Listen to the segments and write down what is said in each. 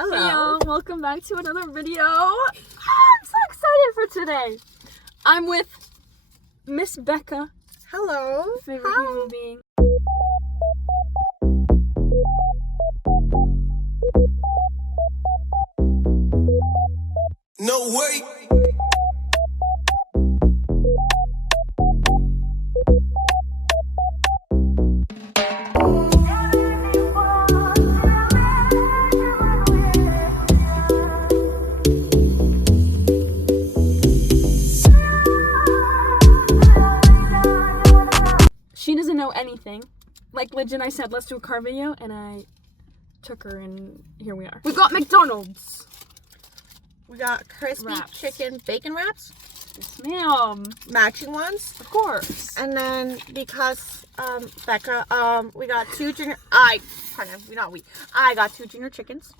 Hello. Hey y'all, welcome back to another video. I'm so excited for today. I'm with Miss Becca. Hello. Favorite human being. No way. She doesn't know anything. Like legit, I said let's do a car video, and I took her, and here we are. We got McDonald's. We got crispy Wraps. chicken bacon wraps, Yes, ma'am. matching ones, Of course. and then because Becca, we got two junior. I got two junior chickens.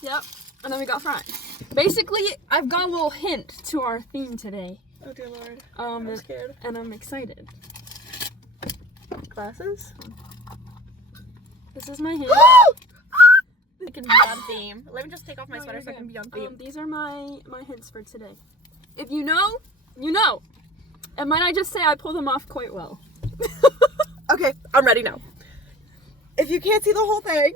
Yep. And then we got fries. Basically, I've got a little hint to our theme today. Oh dear Lord. I'm scared. And I'm excited. Glasses. This is my hint. I can be on theme. Let me just take off my No, sweater you're so I can good. be on theme. These are my hints for today. If you know, you know. And might I just say I pull them off quite well. Okay, I'm ready now. If you can't see the whole thing,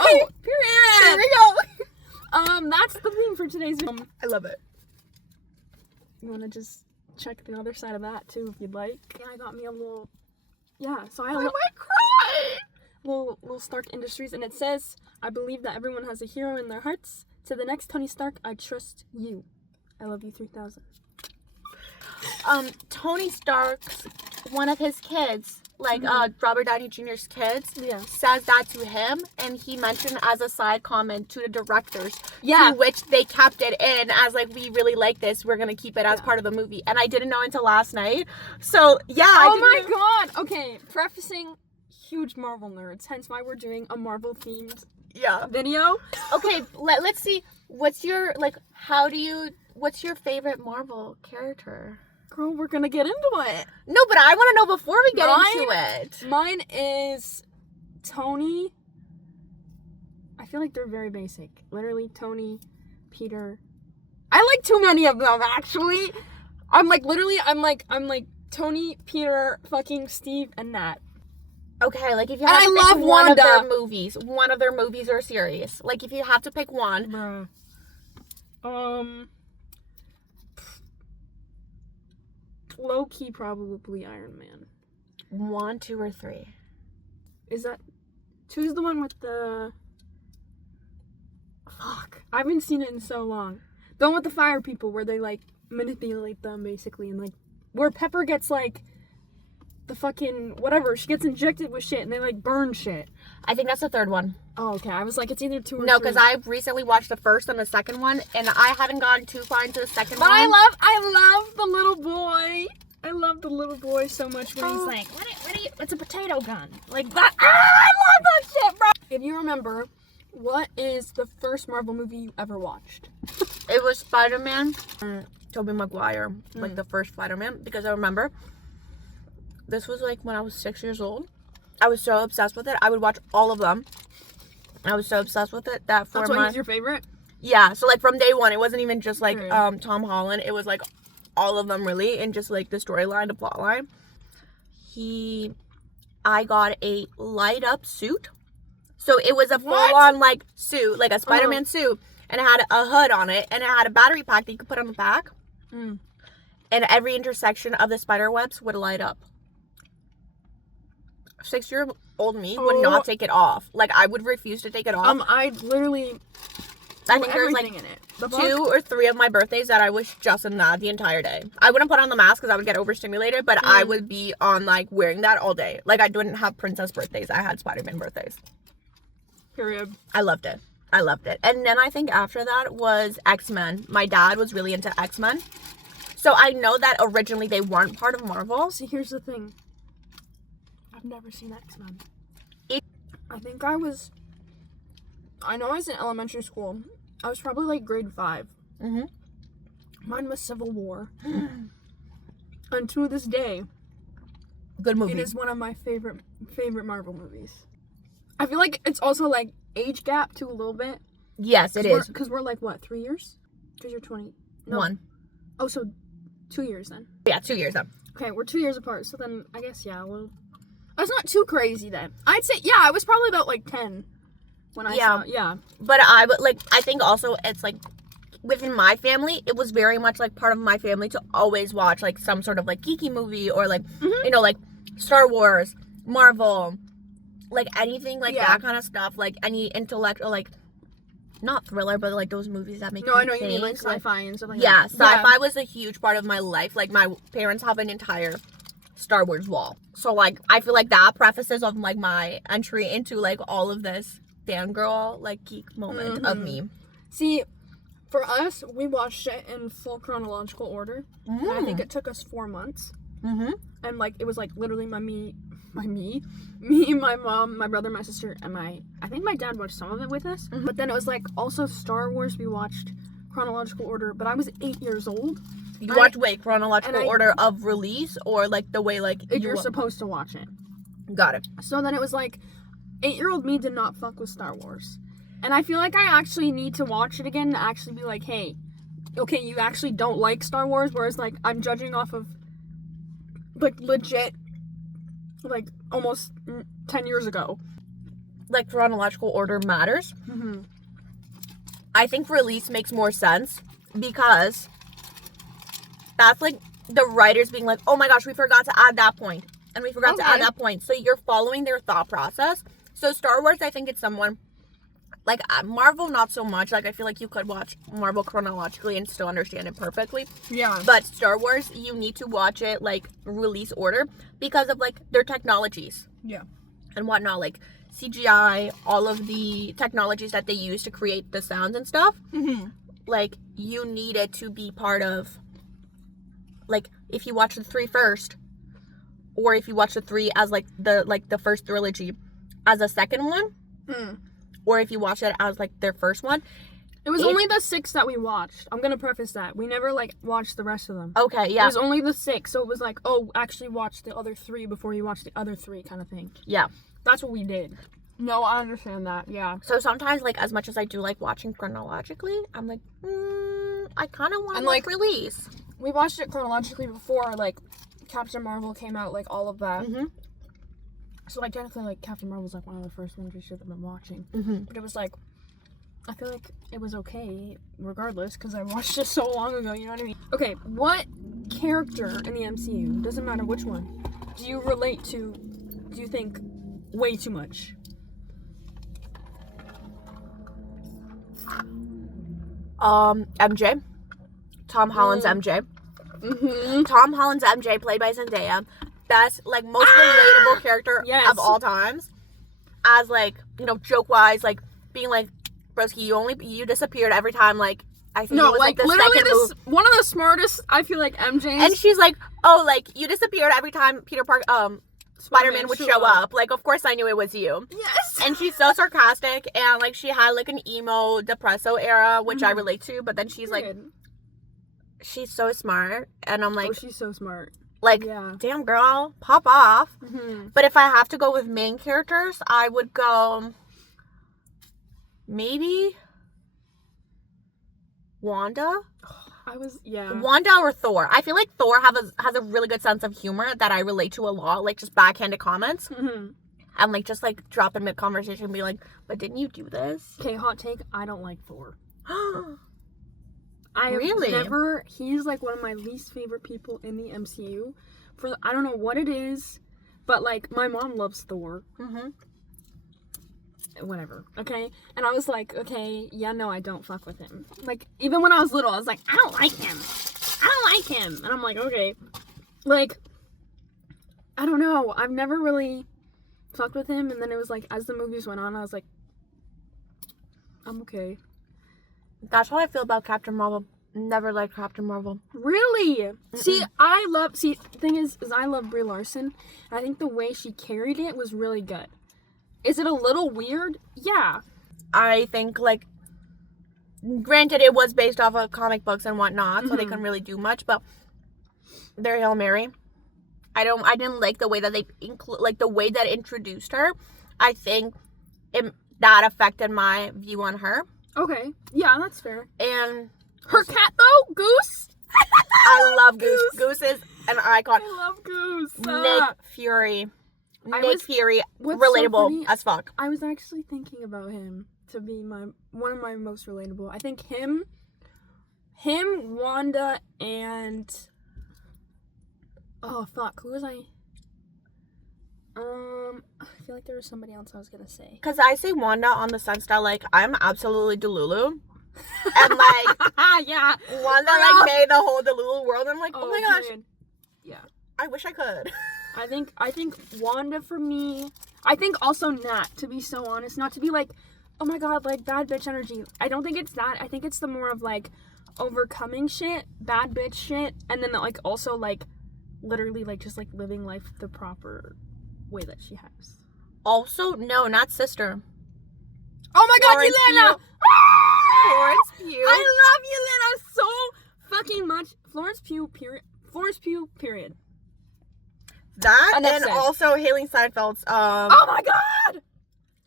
Oh, period. here we go. That's the theme for today's video. I love it. You want to just check the other side of that too, if you'd like. Yeah, I got me a little. Yeah, so I have I a might cry. little Stark Industries, and it says, "I believe that everyone has a hero in their hearts. To the next Tony Stark, I trust you. I love you 3000." Tony Stark's one of his kids, like Robert Downey Jr.'s kids, Yeah. says that to him, and he mentioned as a side comment to the directors, Yeah. to which they kept it in as like, we really like this, we're gonna keep it as part of the movie, and I didn't know until last night. So yeah. Oh my god! Okay, prefacing, huge Marvel nerds, hence why we're doing a Marvel themed Yeah. video. Okay, let's see. What's your what's your favorite Marvel character? Girl, we're gonna get into it. No, but I want to know before we get into Mine? it. Mine is Tony. I feel like they're very basic. Literally, Tony, Peter. I like too many of them, actually. I'm like Tony, Peter, fucking Steve, and Nat. Okay, like if you And have I to love pick one Wanda. one of their movies or series, like if you have to pick one, Bruh. Low key, probably Iron Man. 1, 2, or 3. Is that? 2's the one with the. Fuck. I haven't seen it in so long. The one with the fire people, where they like manipulate them basically, and like where Pepper gets like the fucking whatever. She gets injected with shit, and they like burn shit. I think that's the third one. Oh, okay. I was like, it's either 2 or 3. No, because I've recently watched the first and the second one, and I haven't gotten too far into the second But one. I love the little boy. I love the little boy so much when he's like, it's a potato gun. Like that. I love that shit, bro. If you remember, what is the first Marvel movie you ever watched? It was Spider-Man, Tobey Maguire, like the first Spider-Man, because I remember this was like when I was 6 years old. I was so obsessed with it. I would watch all of them. I was so obsessed with it that for That's why he's your favorite? Yeah, so like from day one, it wasn't even just like Period. Tom Holland. It was like all of them really, and just like the storyline, the plot line. I got a light up suit. So it was a full on like suit, like a Spider-Man suit, and it had a hood on it, and it had a battery pack that you could put on the back. And every intersection of the spider webs would light up. 6-year-old me would not take it off. Like I would refuse to take it off. I literally I think there's like everything in it. The 2 or 3 of my birthdays that I was just in that the entire day. I wouldn't put on the mask because I would get overstimulated, but I would be on like wearing that all day. Like I didn't have princess birthdays. I had Spider-Man birthdays. Period. I loved it. I loved it. And then I think after that was X-Men. My dad was really into X-Men. So I know that originally they weren't part of Marvel. See, here's the thing. I've never seen X-Men. It- I think I know I was in elementary school. I was probably like grade 5. Mine was Civil War. And to this day, Good movie. it is one of my favorite Marvel movies. I feel like it's also like age gap too a little bit. Yes, it is. Because we're like, what, 3 years? Because you're 20. No. 1. Oh, so 2 years then. Yeah, 2 years then. Okay, we're 2 years apart. So then, I guess, yeah, well, that's not too crazy then. I'd say, yeah, I was probably about like 10 when I saw, yeah. But I think also it's like, within my family, it was very much like part of my family to always watch like some sort of like geeky movie or like, you know, like Star Wars, Marvel, like anything like that kind of stuff, like any intellect or like, not thriller, but like those movies that make No, you I know think. you mean, like sci-fi and stuff like that. Yeah, sci-fi was a huge part of my life. Like my parents have an entire Star Wars wall. So like I feel like that prefaces of like my entry into like all of this fangirl like geek moment of me. See, for us, we watched it in full chronological order. And I think it took us 4 months. And like it was like literally me, my mom, my brother, my sister, and I think my dad watched some of it with us. But then it was like also Star Wars we watched chronological order, but I was 8 years old. You watch chronological order of release or like the way like you're supposed to watch it. Got it. So then it was like 8-year-old me did not fuck with Star Wars. And I feel like I actually need to watch it again to actually be like, hey, okay, you actually don't like Star Wars, whereas like I'm judging off of like legit like almost 10 years ago. Like chronological order matters. I think release makes more sense because that's like the writers being like, oh my gosh, we forgot to add that point. And we forgot to add that point. So you're following their thought process. So Star Wars, I think it's someone, like Marvel, not so much. Like I feel like you could watch Marvel chronologically and still understand it perfectly. Yeah. But Star Wars, you need to watch it like release order because of like their technologies. Yeah. And whatnot, like CGI, all of the technologies that they use to create the sounds and stuff. Like you need it to be part of, like if you watch the 3 first, or if you watch the 3 as like the first trilogy as a second one, or if you watch it as like their first one. It was only the 6 that we watched. I'm gonna preface that we never like watched the rest of them. Okay, yeah. It was only the 6, so it was like, oh, actually watch the other 3 before you watch the other 3 kind of thing. Yeah, that's what we did. No, I understand that. Yeah. So sometimes, like, as much as I do like watching chronologically, I'm like, I kind of want to like release. We watched it chronologically before like Captain Marvel came out, like all of that. So like technically, like Captain Marvel's like one of the first ones we should have been watching. But it was like, I feel like it was okay regardless because I watched it so long ago. You know what I mean? Okay, what character in the MCU, doesn't matter which one, do you relate to? Do you think way too much? MJ. Tom Holland's MJ. Tom Holland's MJ, played by Zendaya. Best, like, most relatable character of all times. As, like, you know, joke-wise, like, being like, broski, you disappeared every time, like, I think it was, like, the literally second one of the smartest, I feel like, MJs. And she's like, oh, like, you disappeared every time Spider-Man would show up. Like, of course I knew it was you. Yes. And she's so sarcastic, and, like, she had, like, an emo, depresso era, which I relate to, but then she's, like, she's so smart, and I'm like... Oh, she's so smart. Like, damn, girl, pop off. But if I have to go with main characters, I would go... maybe... Wanda? Wanda or Thor. I feel like Thor has a really good sense of humor that I relate to a lot, like just backhanded comments. And like just like drop in mid-conversation and be like, but didn't you do this? Okay, hot take, I don't like Thor. He's like one of my least favorite people in the MCU. I don't know what it is, but like my mom loves Thor. Whatever, okay? And I was like, okay, yeah, no, I don't fuck with him. Like, even when I was little, I was like, I don't like him. And I'm like, okay. Like, I don't know. I've never really fucked with him. And then it was like, as the movies went on, I was like, I'm okay. That's how I feel about Captain Marvel. Never liked Captain Marvel. Really? See, the thing is I love Brie Larson. And I think the way she carried it was really good. Is it a little weird? Yeah. I think, like, granted, it was based off of comic books and whatnot, so they couldn't really do much, but their Hail Mary, I didn't like the way that they the way that introduced her. I think that affected my view on her. Okay. Yeah, that's fair. And her cat though, Goose. I love Goose. Goose is an icon. I love Goose. Nick Fury. Relatable so as fuck. I was actually thinking about him to be one of my most relatable. I think him, Wanda, and oh fuck, who was I? I feel like there was somebody else I was gonna say. Because I say Wanda on the sense that, like, I'm absolutely Delulu. And, like, yeah. Wanda, like, made the whole Delulu world. I'm like, oh my gosh. Man. Yeah. I wish I could. I think Wanda for me. I think also Nat, to be so honest. Not to be like, oh my god, like, bad bitch energy. I don't think it's that. I think it's the more of, like, overcoming shit, bad bitch shit, and then, like, also, like, literally, like, just, like, living life the proper way that she has. Also, no, not sister. Oh my god, Yelena! Florence Pugh. I love Yelena so fucking much. Florence Pugh, period. That Enough and said. also Haley Steinfeld's oh my god!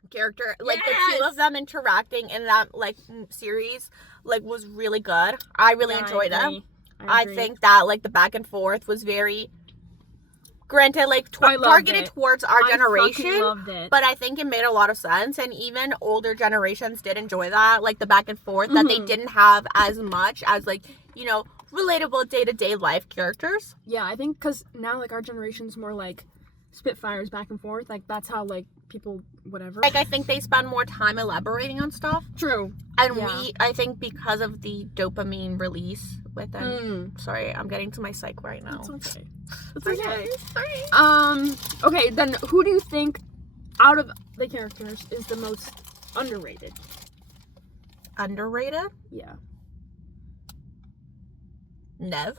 character. Like, Yes! the two of them interacting in that, like, series, like, was really good. I really enjoyed them. I think that, like, the back and forth was very... Granted, like, targeted towards our generation, I loved it. but I think it made a lot of sense, and even older generations did enjoy that, like, the back and forth, that they didn't have as much as, like, you know, relatable day-to-day life characters. Yeah, I think because now, like, our generation's more, like, spitfires back and forth, like, that's how, like, people, whatever. Like, I think they spend more time elaborating on stuff. True. And I think because of the dopamine release with them, sorry, I'm getting to my psych right now. It's okay. It's okay. Sorry. Okay, then who do you think out of the characters is the most underrated? Underrated? Yeah. Neb,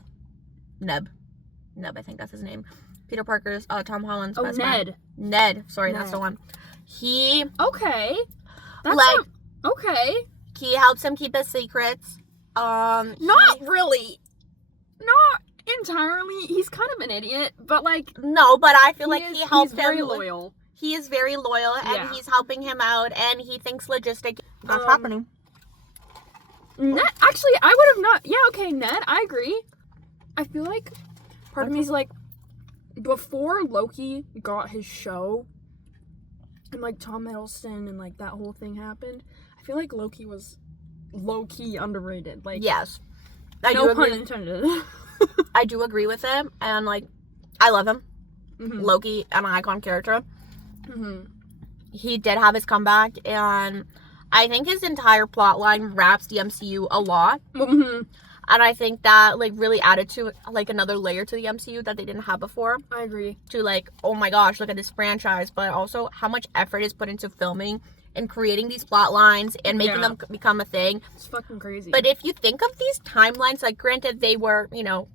I think that's his name. Peter Parker's, Tom Holland's best Ned. friend. Ned. Sorry, Ned. that's the one. He... Okay. That's like... okay. He helps him keep his secrets. Not really. Not entirely. He's kind of an idiot, but, like... No, but I feel like he helps him. He's very loyal. He is very loyal, and he's helping him out, and he thinks logistic. That's happening. Ned, actually, I would have not... Yeah, okay, Ned, I agree. I feel like part of me is like, before Loki got his show, and, like, Tom Hiddleston and, like, that whole thing happened, I feel like Loki was low-key underrated. Like, yes. No pun intended. I do agree with him, and, like, I love him. Loki, an icon character. He did have his comeback, and I think his entire plot line wraps the MCU a lot. And I think that, like, really added to, like, another layer to the MCU that they didn't have before. I agree. To, like, oh my gosh, look at this franchise. But also how much effort is put into filming and creating these plot lines and making them become a thing. It's fucking crazy. But if you think of these timelines, like, granted, they were, you know,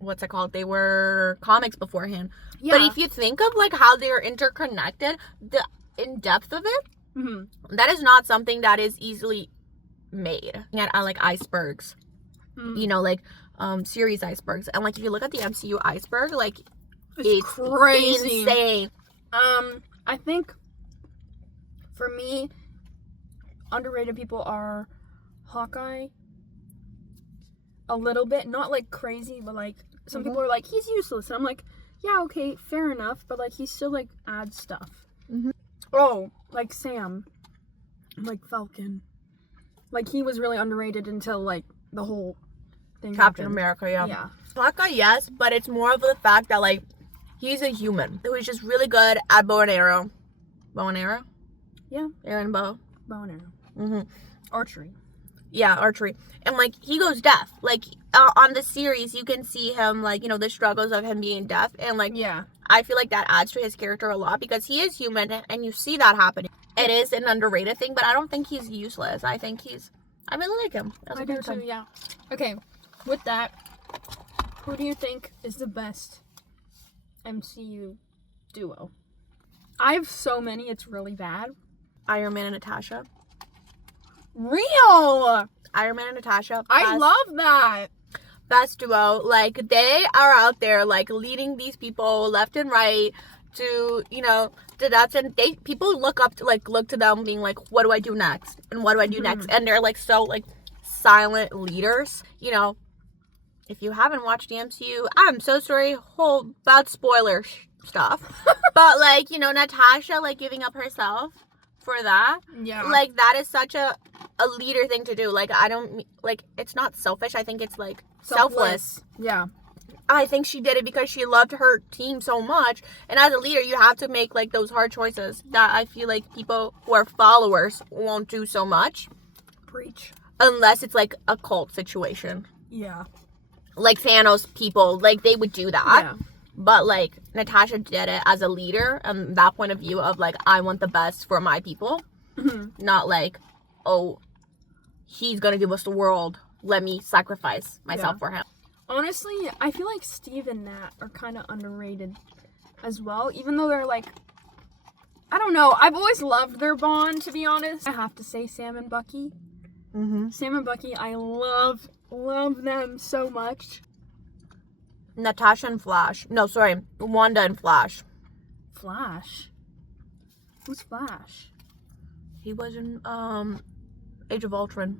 what's it called? They were comics beforehand. Yeah. But if you think of, like, how they're interconnected, the in-depth of it, that is not something that is easily made. At like icebergs, you know, like series icebergs, and like if you look at the MCU iceberg, like it's crazy, insane. I think for me, underrated people are Hawkeye. A little bit, not like crazy, but like some people are like, he's useless, and I'm like, yeah, okay, fair enough, but like he still like adds stuff. Oh, like Sam, like Falcon, like he was really underrated until like the whole thing Captain happened. America, yeah. Hawkeye, yes, but it's more of the fact that, like, he's a human who's just really good at bow and arrow. Bow and arrow? Yeah. Arrow and bow. Bow and arrow. Archery. Yeah, archery. And, like, he goes deaf. Like, on the series, you can see him, like, you know, the struggles of him being deaf. And, like, I feel like that adds to his character a lot because he is human and you see that happening. It is an underrated thing, but I don't think he's useless. I think I really like him. I do too, yeah. Okay, with that, who do you think is the best MCU duo? I have so many, it's really bad. Iron Man and Natasha. Real! Iron Man and Natasha. I love that. Best duo. Like, they are out there, like, leading these people left and right to, that's, and people look to them being like, what do I do next? And what do I do next? And they're like, so like silent leaders, if you haven't watched the MCU, I'm so sorry, whole about spoiler stuff. But like, Natasha like giving up herself for that. Yeah. Like that is such a leader thing to do. Like I don't like it's not selfish. I think it's like selfless. Yeah. I think she did it because she loved her team so much. And as a leader, you have to make like those hard choices that I feel like people who are followers won't do so much. Preach. Unless it's like a cult situation. Yeah. Like Thanos people, like they would do that. Yeah. But like Natasha did it as a leader and that point of view of like, I want the best for my people. Mm-hmm. Not like, oh, he's gonna give us the world. Let me sacrifice myself for him. Honestly, I feel like Steve and Nat are kind of underrated as well. Even though they're like, I don't know. I've always loved their bond, to be honest. I have to say Sam and Bucky. Mm-hmm. Sam and Bucky, I love them so much. Natasha and Flash. No, sorry. Wanda and Flash. Flash? Who's Flash? He was in Age of Ultron.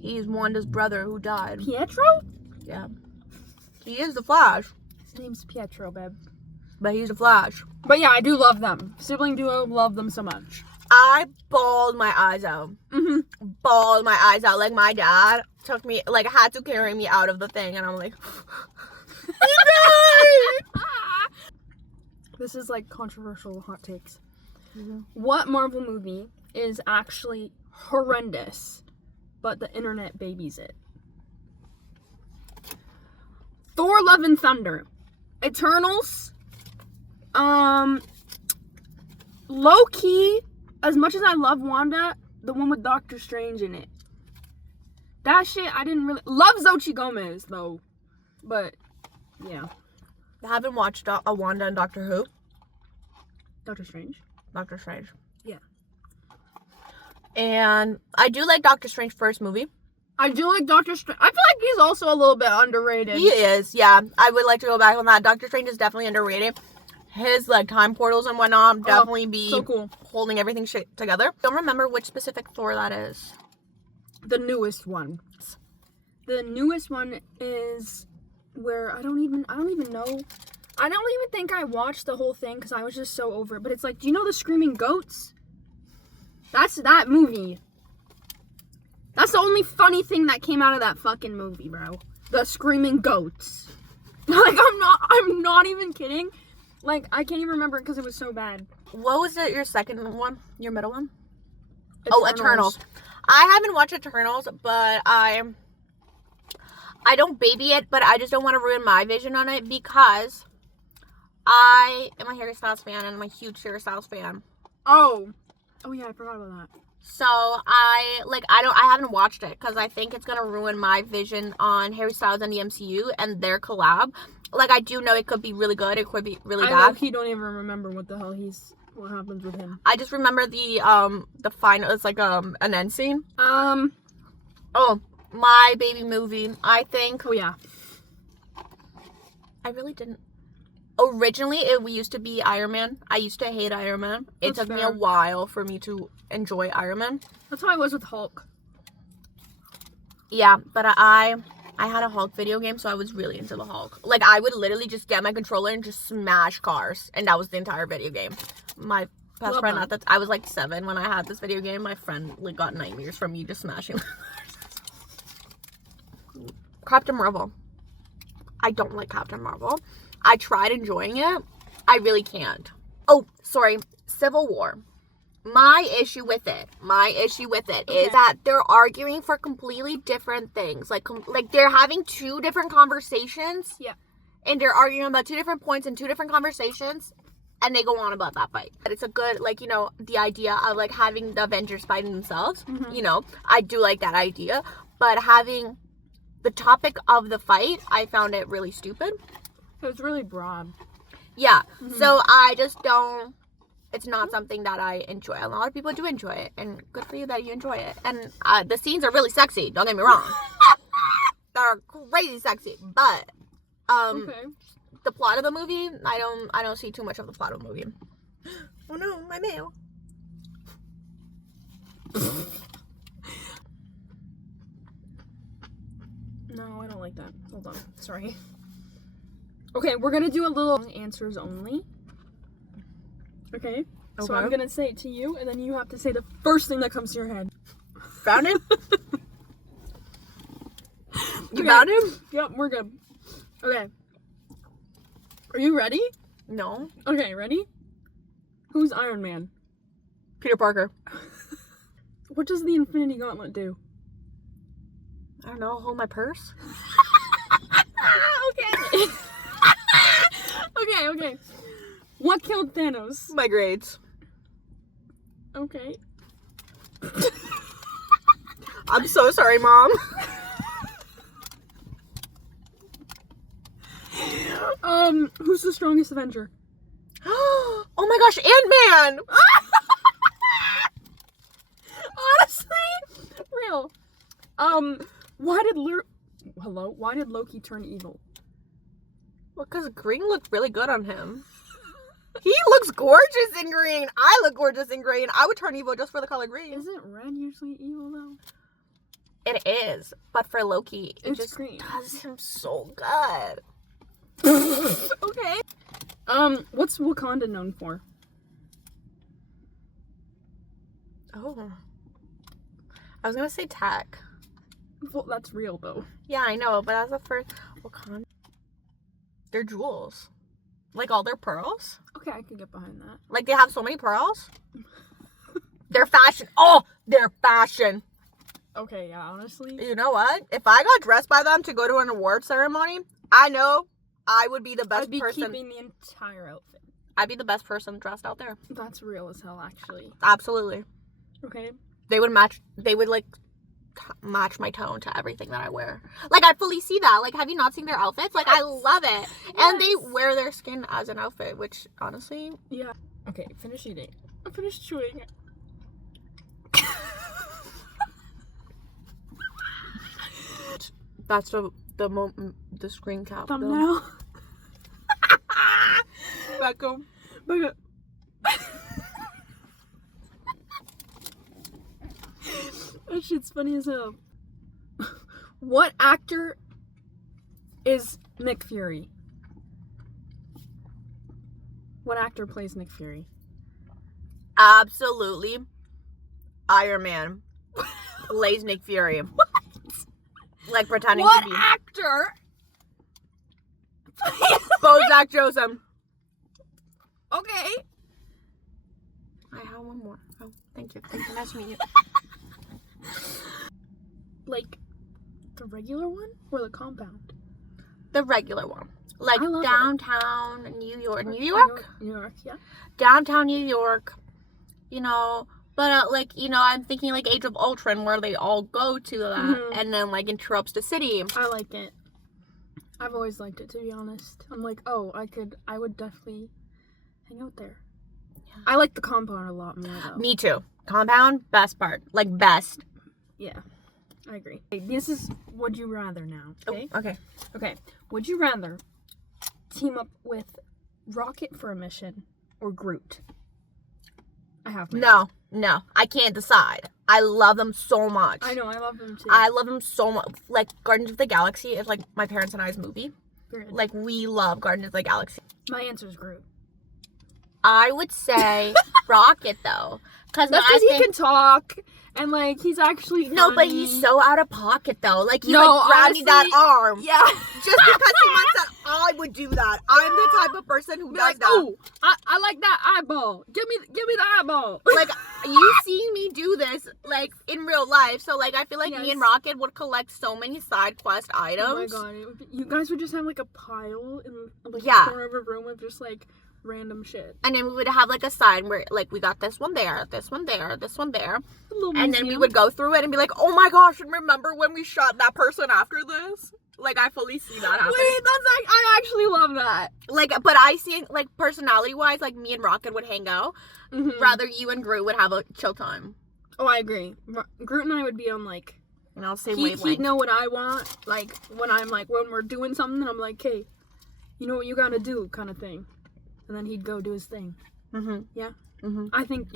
He's Wanda's brother who died. Pietro? Yeah. He is the Flash. His name's Pietro, babe. But he's the Flash. But yeah, I do love them. Sibling duo, love them so much. I bawled my eyes out. Mm-hmm. Bawled my eyes out. Like my dad took me, like had to carry me out of the thing. And I'm like, he died! This is like controversial hot takes. Mm-hmm. What Marvel movie is actually horrendous, but the internet babies it? Thor: Love and Thunder, Eternals, low key, as much as I love Wanda, the one with Doctor Strange in it. That shit, I didn't really love Xochitl Gomez though, but yeah. I haven't watched a Wanda and Doctor Who. Doctor Strange. Doctor Strange. Yeah. And I do like Doctor Strange's first movie. I do like Doctor Strange. I feel like he's also a little bit underrated. He is, yeah. I would like to go back on that. Doctor Strange is definitely underrated. His like time portals and whatnot definitely be so cool. Holding everything together. Don't remember which specific Thor that is. The newest one. The newest one is where I don't even know. I don't even think I watched the whole thing because I was just so over it. But it's like, do you know the Screaming Goats? That's that movie. That's the only funny thing that came out of that fucking movie, bro. The Screaming Goats. Like, I'm not even kidding. Like, I can't even remember it because it was so bad. What was it, your second one? Your middle one? Eternals. Oh, Eternals. I haven't watched Eternals, but I don't baby it, but I just don't want to ruin my vision on it because I am a Harry Styles fan and I'm a huge Harry Styles fan. Oh yeah, I forgot about that. So I haven't watched it because I think it's gonna ruin my vision on Harry Styles and the MCU and their collab. Like I do know it could be really good, it could be really bad. He don't even remember what happens with him. I just remember the final. It's like an end scene. Oh, my baby movie. I think. Oh yeah. I really didn't. Originally, it used to be Iron Man. I used to hate Iron Man. It took me a while for me to enjoy Iron Man. That's how I was with Hulk. Yeah, but I had a Hulk video game, so I was really into the Hulk. Like, I would literally just get my controller and just smash cars, and that was the entire video game. My best friend at I was like 7 when I had this video game. My friend like got nightmares from me just smashing. Captain Marvel. I don't like Captain Marvel. I tried enjoying it. I really can't. Oh, sorry. Civil War. My issue with it is that they're arguing for completely different things. Like they're having 2 different conversations. Yeah. And they're arguing about 2 different points in 2 different conversations. And they go on about that fight. But it's a good, like, the idea of, like, having the Avengers fighting themselves. Mm-hmm. I do like that idea. But having the topic of the fight, I found it really stupid. It was really broad. Yeah. Mm-hmm. So I just don't, it's not something that I enjoy. A lot of people do enjoy it. And good for you that you enjoy it. And the scenes are really sexy. Don't get me wrong. They're crazy sexy. But the plot of the movie, I don't see too much of the plot of the movie. Oh no, my mail. No, I don't like that. Hold on. Sorry. Okay, we're gonna do a little answers only. Okay? So I'm gonna say it to you, and then you have to say the first thing that comes to your head. Found it? You found him? Yep, we're good. Okay. Are you ready? No. Okay, ready? Who's Iron Man? Peter Parker. What does the Infinity Gauntlet do? I don't know, hold my purse? Okay. Okay. What killed Thanos? My grades. Okay. I'm so sorry, Mom. Who's the strongest Avenger? Oh my gosh, Ant-Man! Honestly? Real. Why did Loki turn evil? Well, because green looked really good on him. He looks gorgeous in green. I look gorgeous in green. I would turn evil just for the color green. Isn't red usually evil, though? It is, but for Loki, it It's just green. does him so good. Okay. What's Wakanda known for? Oh. I was gonna say tech. Well, that's real, though. Yeah, I know, but as a first, Wakanda, they're jewels. Like all their pearls. Okay, I could get behind that. Like they have so many pearls. They're fashion. Oh, they're fashion. Okay, yeah, honestly. You know what? If I got dressed by them to go to an award ceremony, I know I would be the best I'd be person. keeping the entire outfit. I'd be the best person dressed out there. That's real as hell, actually. Absolutely. Okay. They would match. They would like match my tone to everything that I wear. Like I fully see that. Like, have you not seen their outfits? Like, I love it. Yes. And they wear their skin as an outfit, which honestly. Yeah. Okay, finish eating. I finished chewing. That's the screen cap. Thumbnail. Becca. That shit's funny as hell. What actor is Nick Fury? What actor plays Nick Fury? Absolutely. Iron Man plays Nick Fury. What? Like pretending What to be. Actor? Bojack Joseph. Okay. I have one more. Oh, thank you. Thank you. Nice to meet you. Like the regular one or the compound? The regular one. Like downtown New York. New York? New York, yeah. Downtown New York. You know, but like, you know, I'm thinking like Age of Ultron where they all go to that and then like interrupts the city. I like it. I've always liked it, to be honest. I'm like, oh, I would definitely hang out there. Yeah. I like the compound a lot more, though. Me too. Compound, best part. Like, best. Yeah, I agree. This is Would You Rather now, okay? Oh, okay. Okay. Would you rather team up with Rocket for a mission or Groot? I have my No. I can't decide. I love them so much. I know, I love them too. I love them so much. Like, Guardians of the Galaxy is like my parents and I's movie. Good. Like, we love Guardians of the Galaxy. My answer is Groot. I would say Rocket, though. That's because he can talk, and, like, he's actually funny. No, but he's so out of pocket, though. Like, he, grabbed me that arm. Yeah. Just because he wants that, I would do that. I'm the type of person who does that. Oh, I like that eyeball. Give me the eyeball. Like, you see me do this, like, in real life. So, like, I feel like me and Rocket would collect so many side quest items. Oh, my God. You guys would just have, like, a pile in, like, the corner of a room of just, like, random shit. And then we would have like a sign where like we got this one there, this one there, this one there. And then we would go through it and be like, oh my gosh, and remember when we shot that person after this? Like, I fully see that happening. Wait, I actually love that. Like, but I see, like, personality wise, like me and Rocket would hang out. Rather you and Groot would have a chill time. Oh, I agree. Groot and I would be on like, same wavelength. He'd know what I want. Like when we're doing something, and I'm like, hey, you know what you gotta do kind of thing. And then he'd go do his thing. Mm-hmm. Yeah? Mm-hmm. I think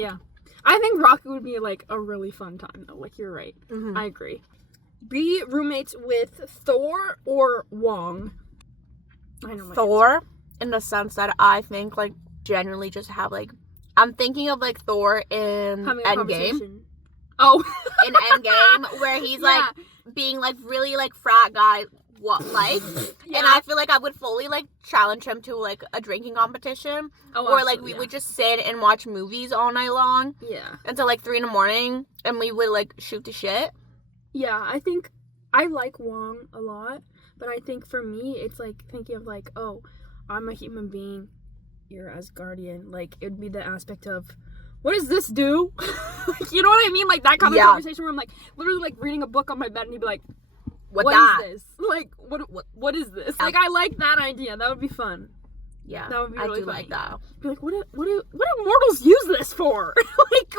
Rocket would be, like, a really fun time, though. Like, you're right. Mm-hmm. I agree. Be roommates with Thor or Wong? I know Thor, in the sense that I think, like, genuinely just have, like, I'm thinking of, like, Thor in Endgame. Oh. In Endgame, where he's, like, being, like, really, like, frat guy, Yeah. And I feel like I would fully, like, challenge him to, like, a drinking competition. Or, like, we would just sit and watch movies all night long. Yeah. Until, like, 3 a.m, and we would, like, shoot the shit. Yeah, I think I like Wong a lot, but I think for me, it's, like, thinking of, like, oh, I'm a human being, you're Asgardian. Like, it'd be the aspect of, what does this do? Like, you know what I mean? Like, that kind of conversation where I'm, like, literally, like, reading a book on my bed, and he'd be like, what is this? Like, what is this? Like, I like that idea. That would be fun. Yeah, that would be really I do funny. like that. Be like, what do mortals use this for? Like,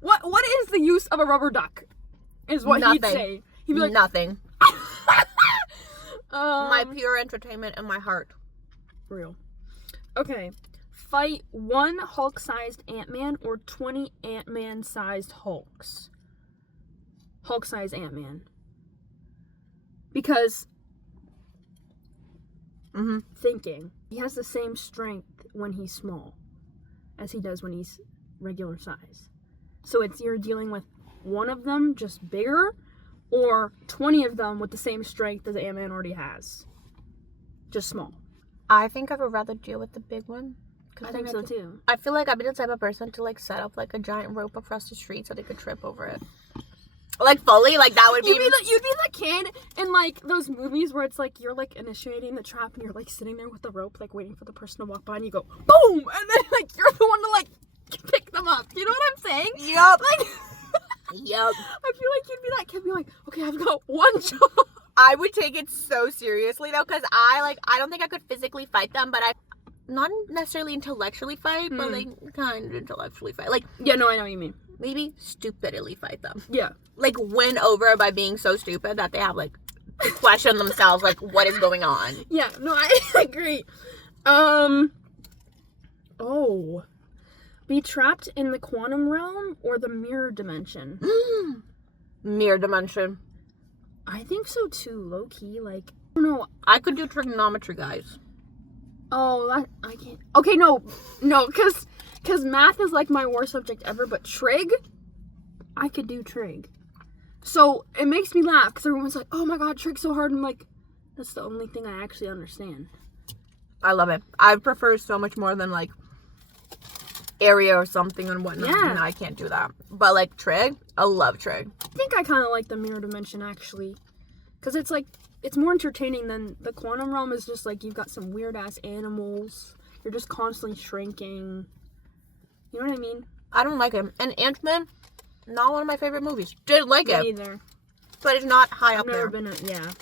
what is the use of a rubber duck? Is what he'd say. He'd be like, nothing. My pure entertainment and my heart. Real. Okay. Fight 1 Hulk-sized Ant-Man or 20 Ant-Man-sized Hulks. Hulk-sized Ant-Man. Because thinking, he has the same strength when he's small as he does when he's regular size. So it's you're dealing with one of them just bigger, or 20 of them with the same strength as Ant-Man already has. Just small. I think I would rather deal with the big one. I think so too. I feel like I'd be the type of person to, like, set up, like, a giant rope across the street so they could trip over it. Like, fully, like, that would be... You'd be the kid in, like, those movies where it's, like, you're, like, initiating the trap and you're, like, sitting there with the rope, like, waiting for the person to walk by and you go, boom! And then, like, you're the one to, like, pick them up. You know what I'm saying? Yup. Like... Yup. I feel like you'd be that kid, be like, okay, I've got one job. I would take it so seriously, though, because I don't think I could physically fight them, but I... Not necessarily intellectually fight, but, like, kind of intellectually fight. Like... Yeah, no, I know what you mean. Maybe stupidly fight them. Yeah. Like, win over by being so stupid that they have, like, to question themselves, like, what is going on. Yeah, no, I agree. Be trapped in the quantum realm or the mirror dimension? Mirror dimension. I think so, too, low-key. Like, I don't know. I could do trigonometry, guys. Oh, I can't. Okay, no, because math is, like, my worst subject ever, but trig, I could do trig. So, it makes me laugh, because everyone's like, oh my god, trig's so hard. I'm like, that's the only thing I actually understand. I love it. I prefer so much more than, like, area or something and whatnot. Yeah. No, I can't do that. But, like, trig, I love trig. I think I kind of like the mirror dimension, actually. Because it's, like, it's more entertaining than the quantum realm is just, like, you've got some weird-ass animals. You're just constantly shrinking. You know what I mean? I don't like it. And Ant-Man, not one of my favorite movies. Didn't like it. Me either. But it's not high up there. Yeah.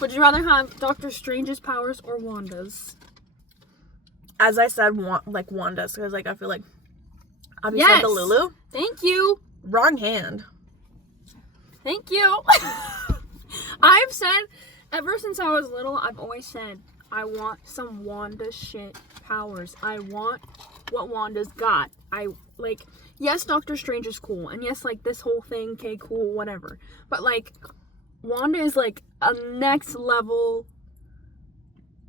Would you rather have Doctor Strange's powers or Wanda's? As I said, like, Wanda's. Because, like, I feel like... Obviously, the Lulu. Thank you. Wrong hand. Thank you. I've said, ever since I was little, I've always said, I want some Wanda shit powers. I want what Wanda's got. Yes, Doctor Strange is cool. And yes, like, this whole thing, okay, cool, whatever. But, like, Wanda is, like, a next level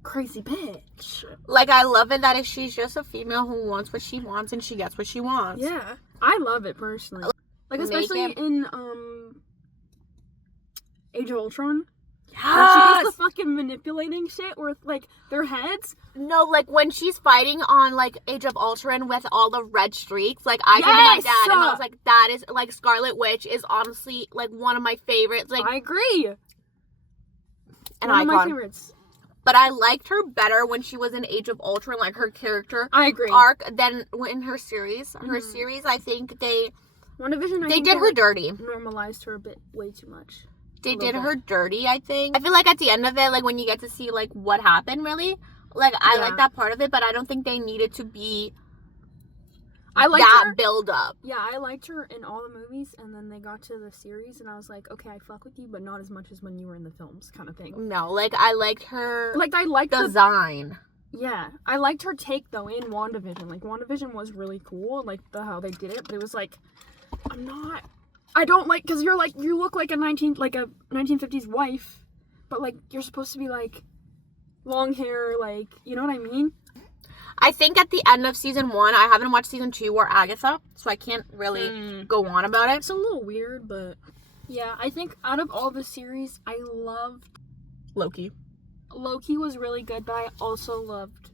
crazy bitch. Like, I love it that she's just a female who wants what she wants and she gets what she wants. Yeah. I love it, personally. Like, especially in, Age of Ultron. Yes! When she does the fucking manipulating shit with, like, their heads. No, like, when she's fighting on, like, Age of Ultron with all the red streaks, like, I think about that, and I was like, that is, like, Scarlet Witch is honestly, like, one of my favorites. Like, I agree. An one icon. of my favorites. But I liked her better when she was in Age of Ultron, like, her character I agree. arc, than in her series. Her series, I think they did her dirty. Normalized her a bit, way too much. They did her dirty, I think. I feel like at the end of it, like, when you get to see, like, what happened, really, like, I like that part of it, but I don't think they needed to be I liked that her. build up. Yeah, I liked her in all the movies, and then they got to the series, and I was like, okay, I fuck with you, but not as much as when you were in the films, kind of thing. No, like, I liked her Like, I liked design. Yeah, I liked her take, though, in WandaVision. Like, WandaVision was really cool, like, how they did it, but it was like, I don't like, because you look like a 1950s wife, but, like, you're supposed to be, like, long hair, like, you know what I mean? I think at the end of season 1, I haven't watched season 2 or Agatha, so I can't really go on about it. It's a little weird, but yeah, I think out of all the series, I loved Loki. Loki was really good, but I also loved,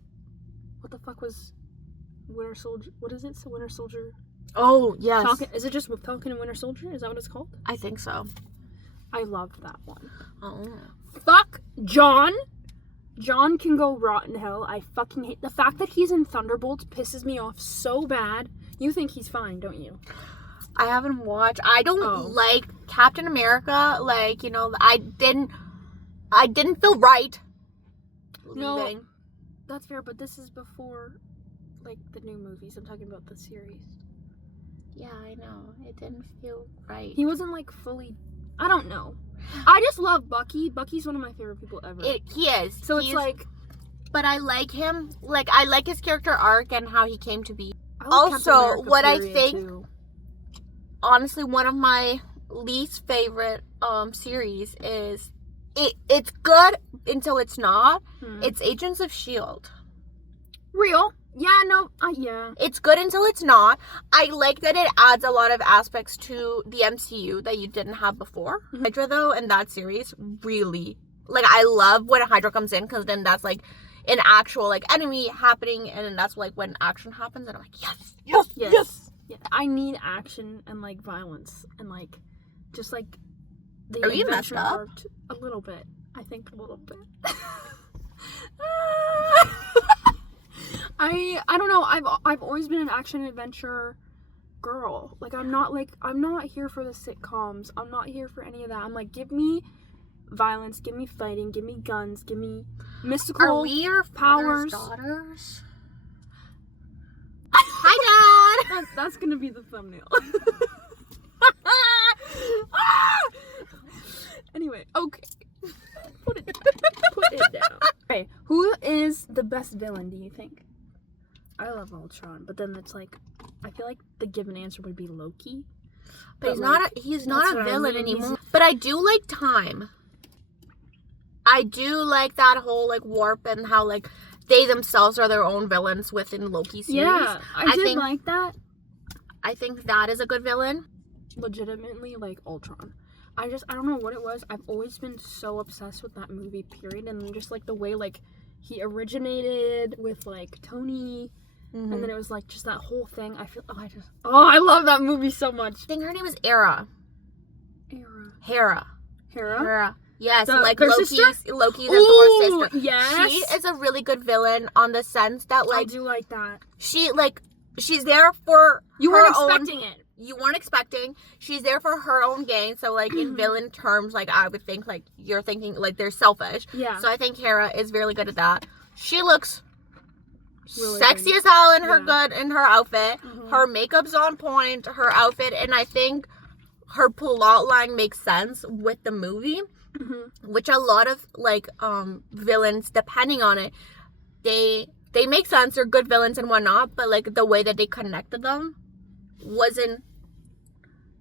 what the fuck was Winter Soldier? What is it? So Winter Soldier? Oh, yes. Falcon? Is it just with Falcon and Winter Soldier? Is that what it's called? I think so. I loved that one. Oh. Fuck John. John can go rotten hell. I fucking hate the fact that he's in Thunderbolts pisses me off so bad. You think he's fine, don't you? I haven't watched. I don't like Captain America. Like, you know, I didn't feel right leaving. No, that's fair, but this is before, like, the new movies. I'm talking about the series. Yeah, I know. It didn't feel right. He wasn't, like, fully... I don't know. I just love Bucky. Bucky's one of my favorite people ever. He is. So it's like... But I like him. Like, I like his character arc and how he came to be. I like Also, what I period, think... too. Honestly, one of my least favorite series is... It's good until it's not. It's Agents of S.H.I.E.L.D. Real. Yeah, no, yeah. It's good until it's not. I like that it adds a lot of aspects to the MCU that you didn't have before. Hydra, though, in that series, really... Like, I love when Hydra comes in, because then that's, like, an actual, like, enemy happening, and then that's, like, when action happens, and I'm like, yes. Yeah, I need action and, like, violence, and, like, just, like, the Are you messed adventure up? arc a little bit. I think a little bit. I don't know. I've always been an action adventure girl. Like, I'm not here for the sitcoms. I'm not here for any of that. I'm like, give me violence, give me fighting, give me guns, give me mystical Are we your powers. Daughters? Hi, Dad! That's gonna be the thumbnail. Anyway, okay. Put it down. Okay, who is the best villain, do you think? I love Ultron, but then it's like, I feel like the given answer would be Loki. But he's not a villain anymore. But I do like time. I do like that whole, like, warp and how, like, they themselves are their own villains within Loki series. Yeah, I did like that. I think that is a good villain. Legitimately, like, Ultron. I don't know what it was. I've always been so obsessed with that movie, period. And just, like, the way, like, he originated with, like, Tony. And then it was, like, just that whole thing. I love that movie so much. I think her name is Hera. Hera. Yes, like Loki's and Thor's sister. Yes. She is a really good villain on the sense that, like, I do like that. She's there for You her weren't own, expecting it. You weren't expecting. She's there for her own gain. So, like, in villain terms, like, I would think, like, you're thinking, like, they're selfish. Yeah. So I think Hera is really good at that. She looks really sexy good. as hell in her outfit. Her makeup's on point, her outfit, and I think her plot line makes sense with the movie. Which a lot of, like, villains, depending on it, they make sense. They're good villains and whatnot, but, like, the way that they connected them wasn't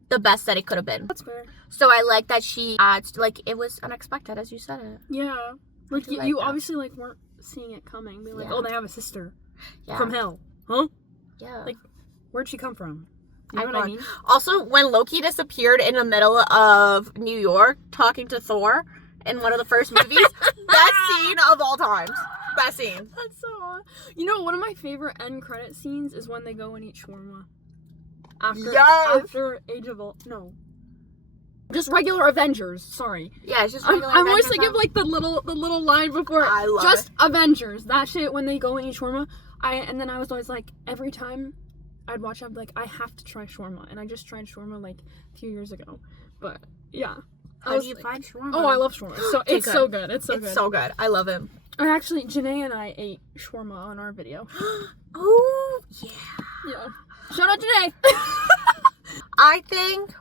the best that it could have been. That's fair. So I like that she adds, like, it was unexpected, as you said it. Yeah. Like, you obviously, like, weren't seeing it coming. Being like, oh, they have a sister from hell. Huh? Yeah. Like, where'd she come from? You know what I mean? Also, when Loki disappeared in the middle of New York talking to Thor in one of the first movies, best scene of all time. Best scene. That's so odd. You know, one of my favorite end credit scenes is when they go and eat shawarma. After Age of No. Just regular Avengers, sorry. Yeah, it's just regular Avengers. I'm always Avengers. thinking of, like, the little line before. I love just it. Avengers. That shit when they go and eat shawarma. And then I was always like, every time I'd watch, I'd be like, I have to try shawarma. And I just tried shawarma, like, a few years ago. But, yeah. How do you find shawarma? Oh, I love shawarma. So Okay, it's so good. It's so good. It's so good. I love it. And actually, Janae and I ate shawarma on our video. Oh, yeah. Yeah. Shout out today. I think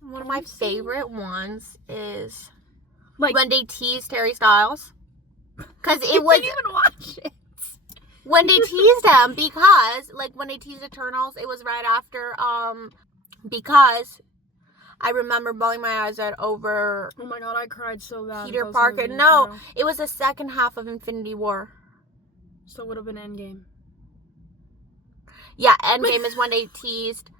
one of my favorite ones is Like when they teased Harry Styles. Because it was... didn't even watch it. When they teased him, because, like, when they teased Eternals, it was right after, because I remember bawling my eyes out over... Oh my god, I cried so bad. Peter Parker. No, it was the second half of Infinity War. So it would have been Endgame. Yeah, Endgame is when they teased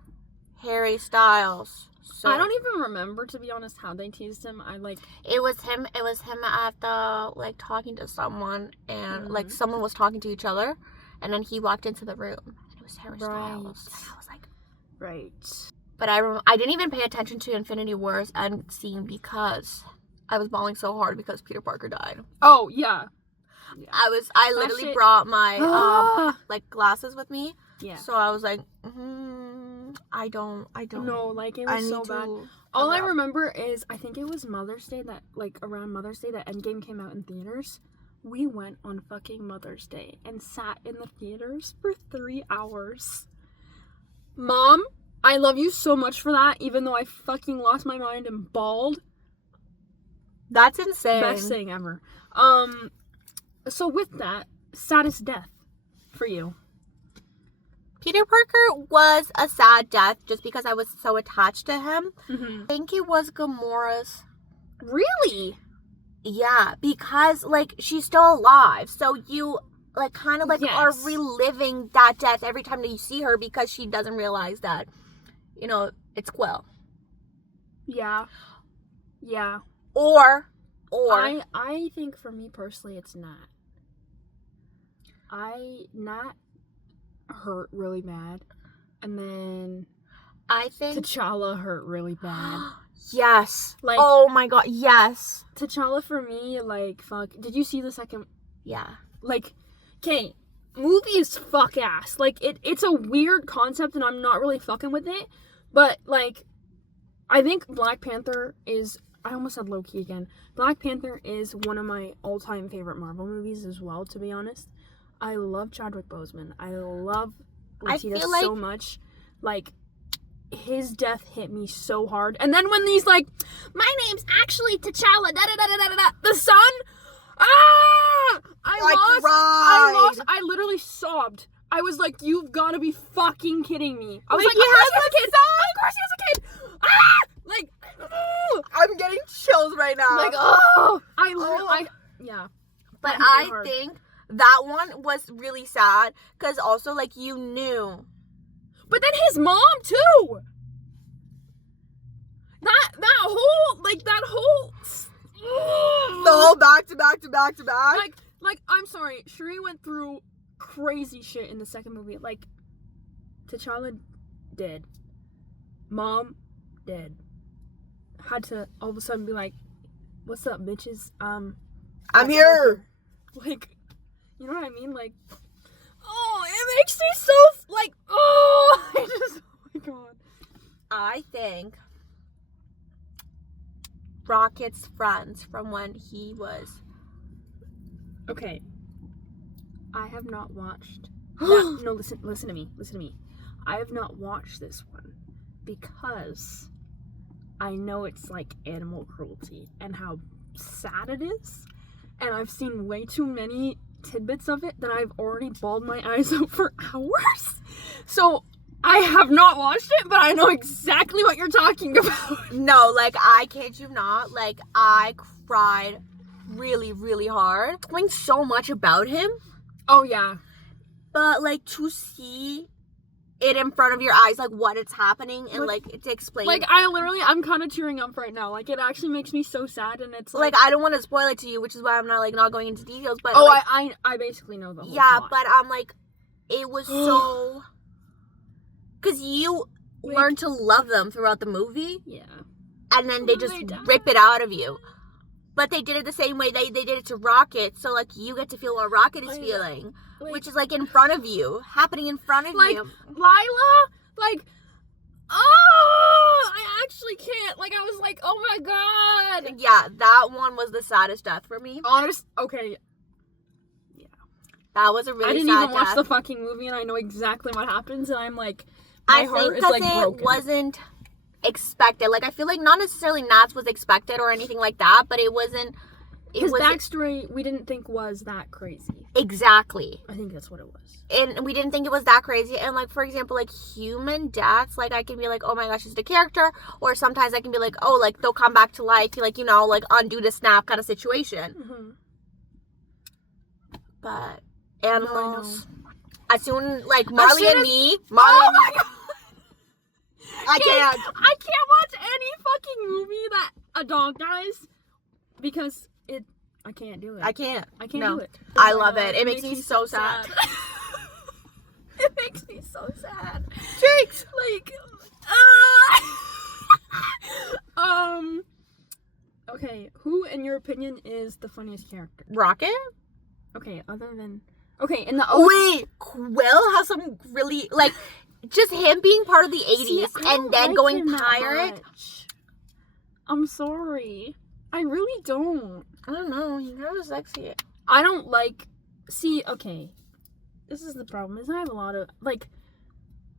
Harry Styles. So I don't even remember, to be honest, how they teased him. It was him at the, like, talking to someone, and, like, someone was talking to each other, and then he walked into the room, and it was Harry Styles. And I was like... Right. But I didn't even pay attention to Infinity War's end scene because I was bawling so hard because Peter Parker died. Oh, yeah. I literally brought my, like, glasses with me. Yeah. So I was like, I don't. No, like, it was so bad. All I remember is, I think it was Mother's Day that, like, around Mother's Day that Endgame came out in theaters. We went on fucking Mother's Day and sat in the theaters for 3 hours. Mom, I love you so much for that, even though I fucking lost my mind and bawled. That's insane. Best thing ever. So with that, saddest death for you. Peter Parker was a sad death just because I was so attached to him. Mm-hmm. I think it was Gamora's. Really? Yeah, because, like, she's still alive. So you, like, kind of, like, are reliving that death every time that you see her because she doesn't realize that, you know, it's Quill. Yeah. Yeah. Or. I think for me personally, it's Nat. Nat hurt really bad. And then I think T'Challa hurt really bad. Yes. Like, oh my god, yes. T'Challa for me, like, fuck. Did you see the second? Yeah. Like, okay, movie is fuck ass. Like, it's a weird concept and I'm not really fucking with it. But, like, I think Black Panther is, I almost said Loki again. Black Panther is one of my all-time favorite Marvel movies as well, to be honest. I love Chadwick Boseman. I love Latita so much. Like, his death hit me so hard. And then when he's like, my name's actually T'Challa, da-da-da-da-da-da, the son? Ah! I literally sobbed. I was like, you've got to be fucking kidding me. I was like, of course he has a kid. Ah! Like, I'm getting chills right now. Like, oh! Yeah. But I think that one was really sad because also, like, you knew. But then his mom, too! That whole... The whole back to back. Like, I'm sorry, Shuri went through crazy shit in the second movie. Like, T'Challa dead. Mom dead. Had to all of a sudden be like, what's up, bitches? I'm here. Like, you know what I mean? Like, oh, it makes me so, like, oh, oh my god. I think Rocket's friends from when he was... Okay. I have not watched... that. No, listen to me. I have not watched this one because I know it's like animal cruelty and how sad it is. And I've seen way too many tidbits of it that I've already bawled my eyes out for hours. So I have not watched it, but I know exactly what you're talking about. No, like, I kid you not. Like, I cried really, really hard. Knowing so much about him. Oh, yeah. But, like, to see it in front of your eyes, like, what it's happening, and, like to explain. Like, I'm kind of tearing up right now. Like, it actually makes me so sad, and it's like I don't want to spoil it to you, which is why I'm not going into details, but... Oh, like, I basically know the whole plot. But I'm, like, it was so... Because you learn to love them throughout the movie. Yeah. And then they just rip it out of you. But they did it the same way they did it to Rocket, so, like, you get to feel what Rocket is feeling. Like, which is, like, in front of you. Happening in front of you. Like, Lila, like, oh, I actually can't. Like, I was like, oh my god. Yeah, that one was the saddest death for me. Okay. Yeah. That was a really sad I didn't even watch death. the fucking movie, and I know exactly what happens, and I'm like, I my heart think is like because broken. it wasn't expected. Like, I feel like not necessarily Nats was expected or anything like that, but it wasn't. His backstory, we didn't think was that crazy. Exactly. I think that's what it was. And we didn't think it was that crazy. And, like, for example, like, human deaths, like, I can be like, oh my gosh, it's the character. Or sometimes I can be like, oh, like, they'll come back to life, like, you know, like, undo the snap kind of situation. Mm-hmm. But animals, No, I know. as soon, like, Marley and me. Marley Oh and my me. god! I can't. I can't watch any fucking movie that a dog dies because I can't do it. I can't. I can't No. do it. I Oh my love God, it. It makes me so sad. It makes me so sad. Jinx! Like, okay, who in your opinion is the funniest character? Rocket? Okay, other than in the Wait, Quill has some really, like, just him being part of the 80s See, I and don't then like going him that pirate. much. I'm sorry. I really don't. I don't know. He's kind of sexy. I don't like. See, okay. This is the problem. Is I have a lot of like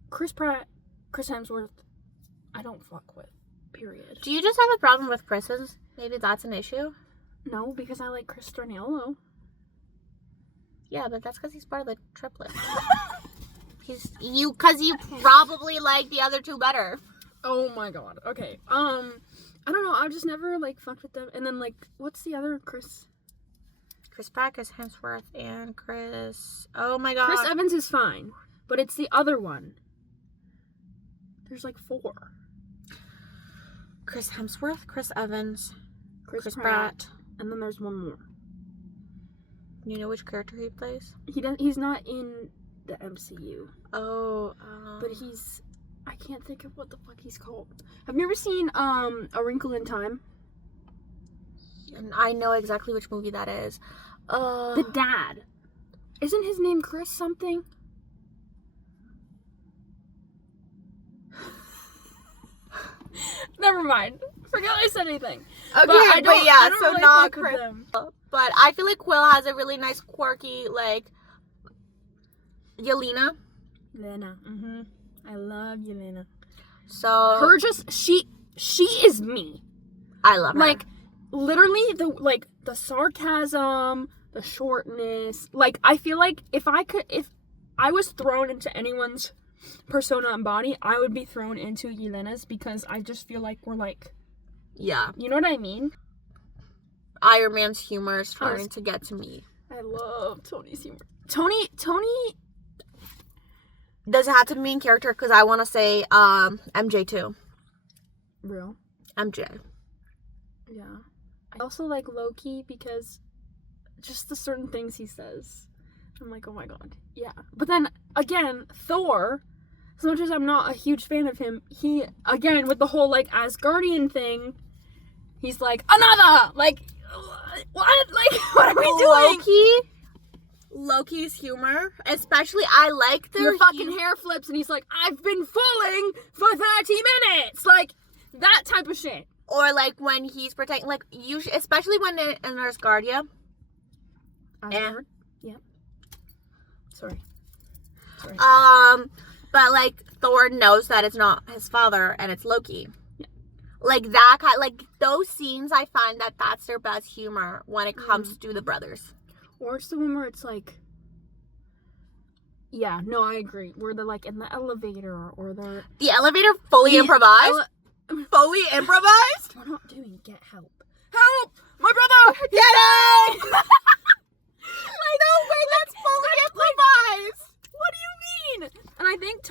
Chris Pratt, Chris Hemsworth. I don't fuck with. Period. Do you just have a problem with Chris's? Maybe that's an issue. No, because I like Chris Storniolo. Yeah, but that's because he's part of the triplet. Because you probably like the other two better. Oh my god. Okay. I don't know. I've just never like fucked with them. And then like, what's the other Chris? Chris Pratt, Chris Hemsworth, and Chris. Oh my god. Chris Evans is fine, but it's the other one. There's like 4. Chris Hemsworth, Chris Evans, Chris Pratt. and then there's one more. You know which character he plays? He's not in the MCU. Oh, But he's. I can't think of what the fuck he's called. Have you ever seen A Wrinkle in Time? And I know exactly which movie that is. The dad. Isn't his name Chris something? Never mind. Forget I said anything. Okay, but yeah, so really not fuck with Chris. them. But I feel like Quill has a really nice, quirky, like, Yelena. Lena. Mm-hmm. I love Yelena. So Her just she is me. I love her. Like literally the sarcasm, the shortness. Like I feel like if I was thrown into anyone's persona and body, I would be thrown into Yelena's because I just feel like we're like, yeah, you know what I mean? Iron Man's humor is trying to get to me. I love Tony's humor. Tony. Does it have to be main character? Because I want to say MJ too. Real. MJ. Yeah. I also like Loki because just the certain things he says. I'm like, oh my god. Yeah. But then, again, Thor, as much as I'm not a huge fan of him, he, again, with the whole, like, Asgardian thing, he's like, another! Like, what? Like, what are we doing? Loki's humor, especially, I like Your fucking hair flips, and he's like, I've been falling for 30 minutes! Like, that type of shit. Or, like, when he's protecting, like, usually, especially when in Asgardia. Asgard? Yeah. Sorry. But, like, Thor knows that it's not his father, and it's Loki. Yeah. Like, that kind, like, those scenes, I find that that's their best humor when it comes to the brothers. Or it's the one where it's like, yeah, no, I agree. Where they're like in the elevator, or they're the elevator fully improvised. Fully improvised. We're not doing get help. Help, my brother. Get help. Like, no way, that's fully improvised. What do you mean? And I think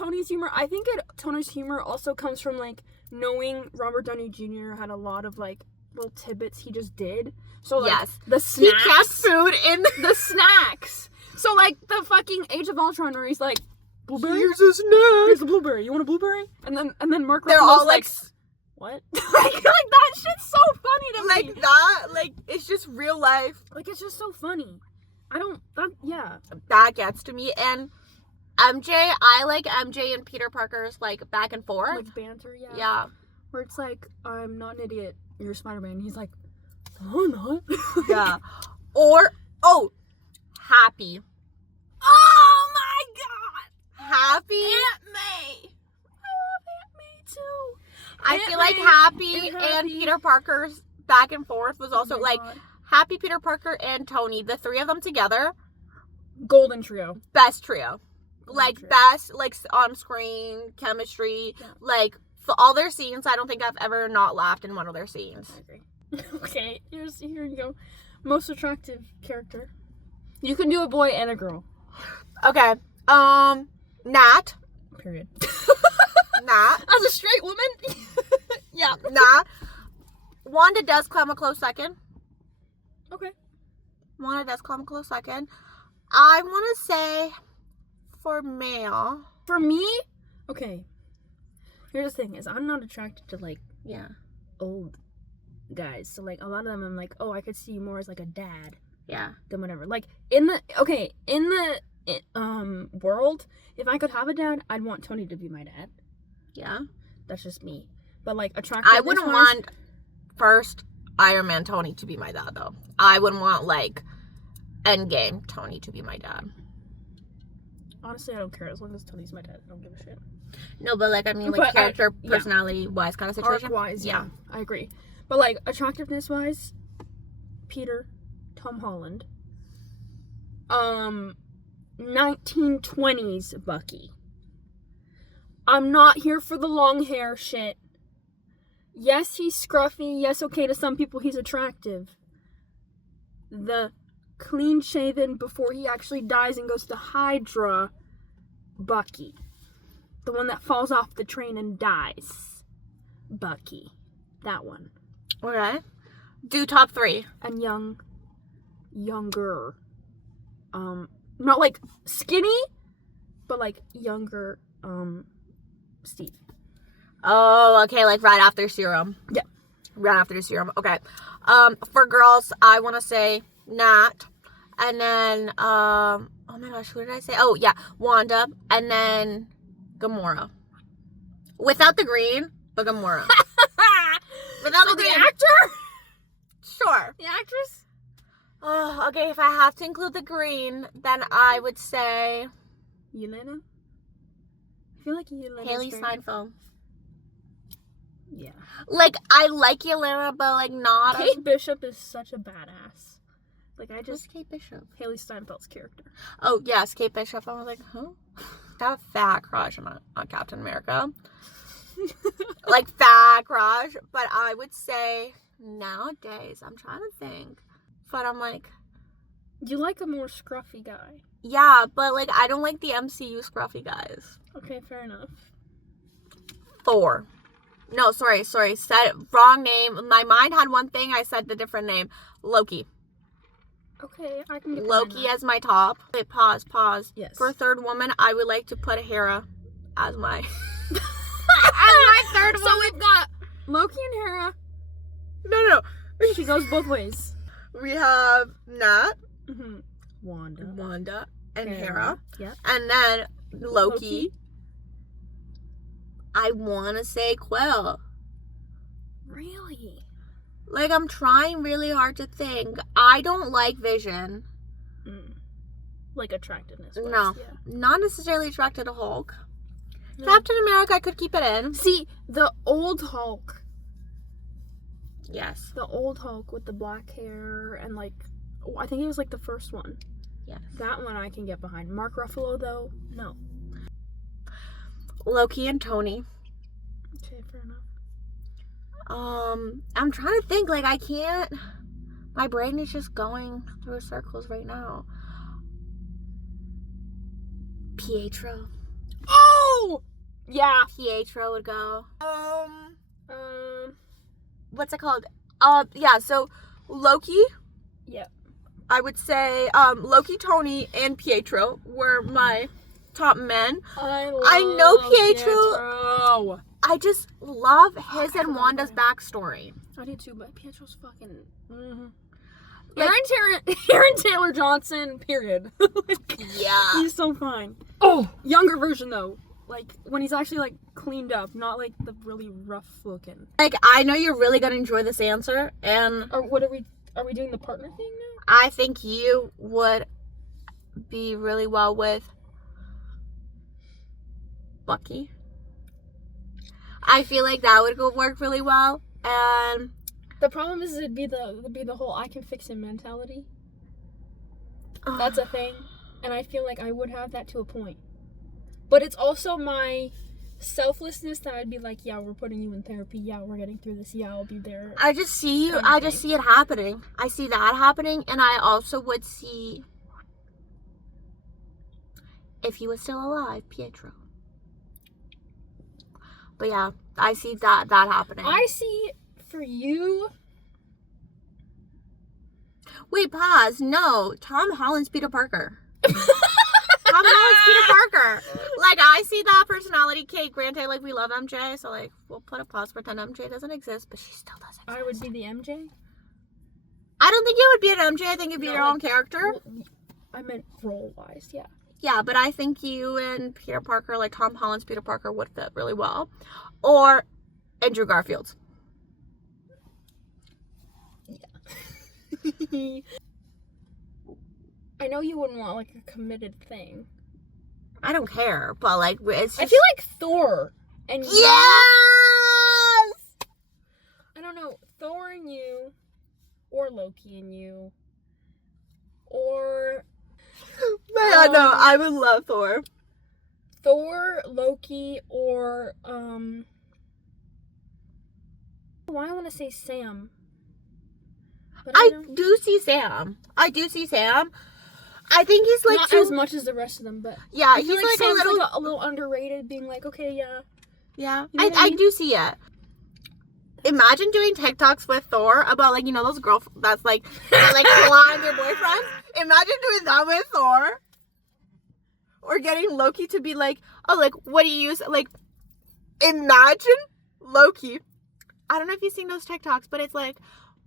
Tony's humor also comes from like knowing Robert Downey Jr. had a lot of like little tidbits he just did. So like yes, the snacks. He kept food in the snacks. So like the fucking Age of Ultron where he's like, blueberry? Here's a snack. Here's a blueberry. You want a blueberry? And then Mark they're Ruffalo's all like what? like that shit's so funny to me. Like that, like it's just real life. Like it's just so funny. That gets to me. And MJ, I like MJ and Peter Parker's like back and forth. Like banter, yeah. Yeah. Where it's like, I'm not an idiot. You're Spider-Man. He's like, no, I'm not. Yeah. Or, Happy. Happy. Aunt May. I love Aunt May too. I Aunt feel like May Happy and and Happy. Peter Parker's back and forth was also Oh my like God. Happy, Peter Parker, and Tony. The three of them together, Golden trio. best trio. Like trio. best, like on screen chemistry. Yeah. Like for all their scenes, I don't think I've ever not laughed in one of their scenes. I agree. Okay, here you go. Most attractive character. You can do a boy and a girl. Okay. Nat. Period. Nat. As a straight woman? Yeah. Nat. Wanda does come a close second. Okay. Wanda does come a close second. I want to say for male. For me, okay. Here's the thing: is I'm not attracted to like Yeah. old guys. So like a lot of them, I'm like, oh, I could see you more as like a dad Yeah. than whatever. Like in the world, if I could have a dad, I'd want Tony to be my dad. Yeah. That's just me. But like attractive. I wouldn't want first Iron Man Tony to be my dad though. I wouldn't want like Endgame Tony to be my dad. Honestly, I don't care as long as Tony's my dad. I don't give a shit. No, but like I mean like But character yeah. personality wise kind of situation. Arc wise, yeah, I agree. But like attractiveness wise, Peter, Tom Holland, 1920s Bucky. I'm not here for the long hair shit. Yes, he's scruffy. Yes, okay, to some people he's attractive. The clean shaven before he actually dies and goes to Hydra Bucky. The one that falls off the train and dies. Bucky. That one. Okay. Do top 3. And younger. Not like skinny, but like younger, Steve. Oh, okay, like right after Serum. Yeah. Right after Serum. Okay. For girls, I want to say Nat. And then, oh my gosh, who did I say? Oh, yeah, Wanda. And then Gamora. Without the green, but Gamora. Without So the the green. actor? Sure. The actress? Oh, okay, if I have to include the green, then I would say Yelena? I feel like Yelena. Haley Steinfeld. Yeah. Like, I like Yelena, but like not Kate Bishop is such a badass. Like, I Who's just... Kate Bishop? Haley Steinfeld's character. Oh, yes, Kate Bishop. I was like, huh? I have a fat crush on Captain America. Like, fat crush. But I would say, nowadays, I'm trying to think. But I'm like... You like a more scruffy guy. Yeah, but like, I don't like the MCU scruffy guys. Okay, fair enough. Thor. No, sorry. Said wrong name. My mind had one thing. I said the different name. Loki. Okay, I can get Loki that. as my top. Okay, pause. Yes. For third woman, I would like to put Hera as my as my third woman. So we've got Loki and Hera. No. She goes both ways. We have Nat, Mm-hmm. Wanda, and Hera. Yep. And then Loki. I want to say Quill. Really? Like, I'm trying really hard to think. I don't like Vision. Like attractiveness. No. Yeah. Not necessarily attracted to Hulk. No. Captain America, I could keep it in. See, the old Hulk. Yes. The old Hulk with the black hair and like, I think it was like the first one. Yes. That one I can get behind. Mark Ruffalo though, no. Loki and Tony. Okay, fair enough. I'm trying to think, like, I can't, my brain is just going through circles right now. Pietro. Oh! Yeah. Pietro would go. What's it called? Yeah, so Loki, Yep. I would say, Loki, Tony, and Pietro were my top men. I know Pietro. I just love his and Wanda's backstory. I do too, but Pietro's fucking. Mm-hmm. Like- Aaron Taylor Johnson. Period. Like, Yeah. he's so fine. Oh, younger version though. Like when he's actually like cleaned up, not like the really rough looking. Like, I know you're really gonna enjoy this answer, and Or what are we doing the partner thing now? I think you would be really well with Bucky. I feel like that would work really well. And the problem is it'd be the whole I can fix him mentality. That's a thing. And I feel like I would have that to a point. But it's also my selflessness that I'd be like, yeah, we're putting you in therapy. Yeah, we're getting through this. Yeah, I'll be there. I just see it happening. I see that happening. And I also would see, if he was still alive, Pietro. But yeah, I see that happening. I see for you. Wait, pause. No, Tom Holland's Peter Parker. Tom Holland's Peter Parker. Like, I see that personality. Kate, granted, like, we love MJ, so, like, we'll put a pause, pretend MJ doesn't exist, but she still does exist. I would be the MJ? I don't think it would be an MJ. I think it'd be your own character. I meant role-wise, yeah. Yeah, but I think you and Peter Parker, like, Tom Holland's Peter Parker would fit really well. Or Andrew Garfield. Yeah. I know you wouldn't want, like, a committed thing. I don't care, but, like, it's just... I feel like Thor and you... Yes! I don't know, Thor and you, or Loki and you, or... Man, no, I would love Thor. Thor, Loki, or, why I want to say Sam. But I do see Sam. I think he's like not as much as the rest of them, but yeah, he's like Sam's like a little underrated, being like, okay, yeah. Yeah, you know I do see it. Imagine doing TikToks with Thor about, like, you know, those girls that's like flying their boyfriends. Imagine doing that with Thor. Or getting Loki to be like, oh, like, what do you use? Like, imagine Loki. I don't know if you've seen those TikToks, but it's like,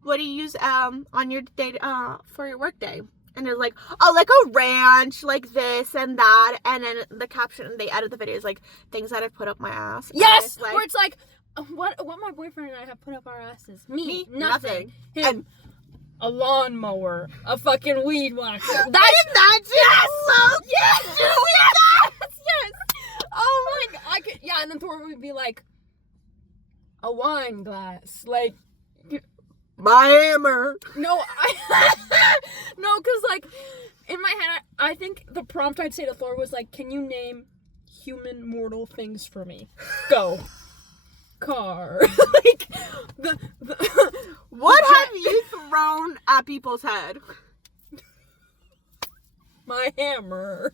what do you use on your day for your work day? And they're like, oh, like a ranch, like this and that. And then the caption, they edit the videos, like, things that I've put up my ass. Yes! Like, where it's like, what my boyfriend and I have put up our asses. Me nothing. Him, and a lawnmower, a fucking weed whacker. That's Loki. Yes! Yes! Oh my god. I could, yeah, and then Thor would be like, a wine glass. Like, my hammer. No, because, like, in my head, I think the prompt I'd say to Thor was, like, can you name human mortal things for me? Go. Car. Like, what have you thrown at people's head? My hammer.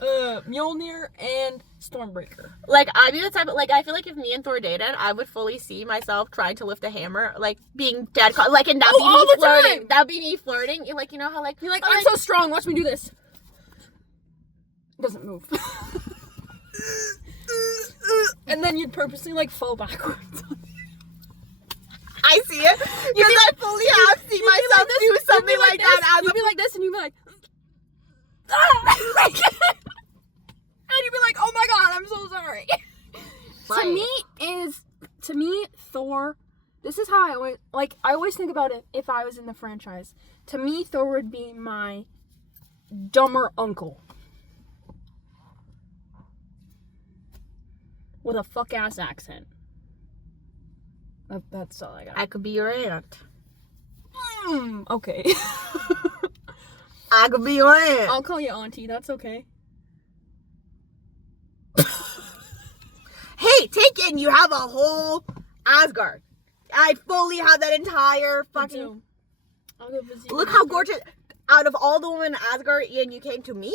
Mjolnir and Stormbreaker. Like, I'd be the type of, like, I feel like if me and Thor dated, I would fully see myself trying to lift a hammer, like, being dead, like, and that'd be me flirting. That'd be me flirting. You're like, you know how, like, you're like, I'm so strong, watch me do this. It doesn't move. And then you'd purposely, like, fall backwards. I see it. Because I fully have seen myself do something like that. You'd be like this, and you'd be like, and you'd be like, oh my god, I'm so sorry. Right. To me, Thor, this is how I always think about it if I was in the franchise. To me, Thor would be my dumber uncle. With a fuck-ass accent. That's all I got. I could be your aunt. Okay. I could be your aunt. I'll call you auntie, that's okay. Hey, take it, you have a whole Asgard. I fully have that entire fucking... I'll go visit. Look how gorgeous. Out of all the women in Asgard, Ian, you came to me?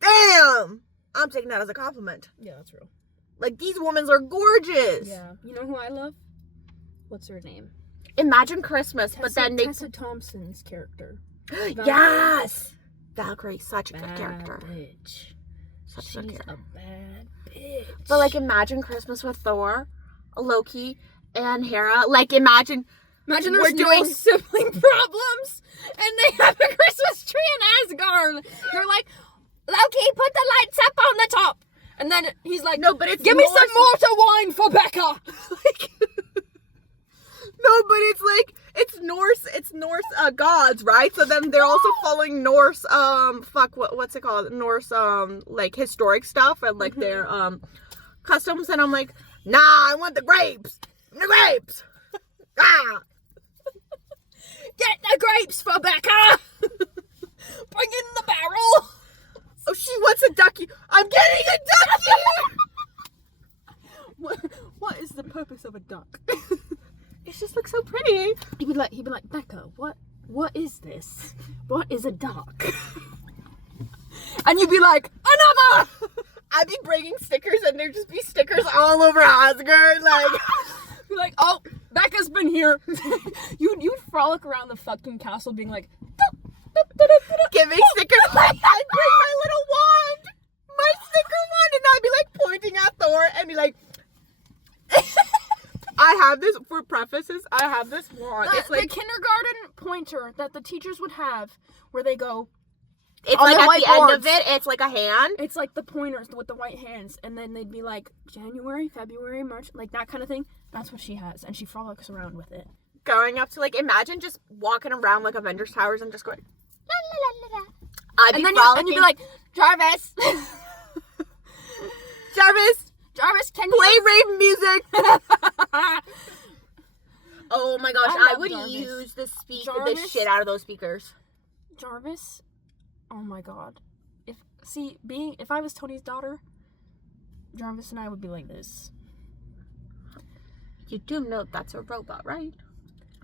Damn! I'm taking that as a compliment. Yeah, that's real. Like, these women are gorgeous. Yeah. You know who I love? What's her name? Imagine Christmas, but then they... Tessa Thompson's character. Yes! Valkyrie, such a good bad character. Bitch. Such a good character. A bad bitch. But, like, imagine Christmas with Thor, Loki, and Hera. Like, imagine there's no sibling problems, and they have a Christmas tree in Asgard. They're like, Loki, put the lights up on the top. And then he's like, no, but it's give me some mortar wine for Beca. No, but it's like, it's Norse it's Norse gods, right? So then they're also following Norse what's it called? Norse like historic stuff and like their customs, and I'm like, nah, I want the grapes. The grapes. Ah. Get the grapes for Becca. Bring in the barrel. Oh, she wants a ducky. I'm getting a ducky. What is the purpose of a duck? It just looks so pretty. He'd be like, Becca, what is this? What is a duck? And you'd be like, another. I'd be bringing stickers, and there'd just be stickers all over Asgard, like. Be like, oh, Becca's been here. You'd frolic around the fucking castle, being like, giving stickers. I'd bring my little wand, my sticker wand, and I'd be like pointing at Thor and be like, I have this for prefaces. I have this wand. It's like the kindergarten pointer that the teachers would have, where they go. It's like at the end of it, it's like a hand. It's like the pointers with the white hands, and then they'd be like January, February, March, like that kind of thing. That's what she has, and she frolics around with it. Going up to like, imagine just walking around like Avengers Towers and just going, la la la la la. And you'd be like, Jarvis, Jarvis, can play you rave music? Oh my gosh, I would Jarvis. use the Jarvis? shit out of those speakers. Jarvis? Oh my god. If I was Tony's daughter, Jarvis and I would be like this. You do know that's a robot, right?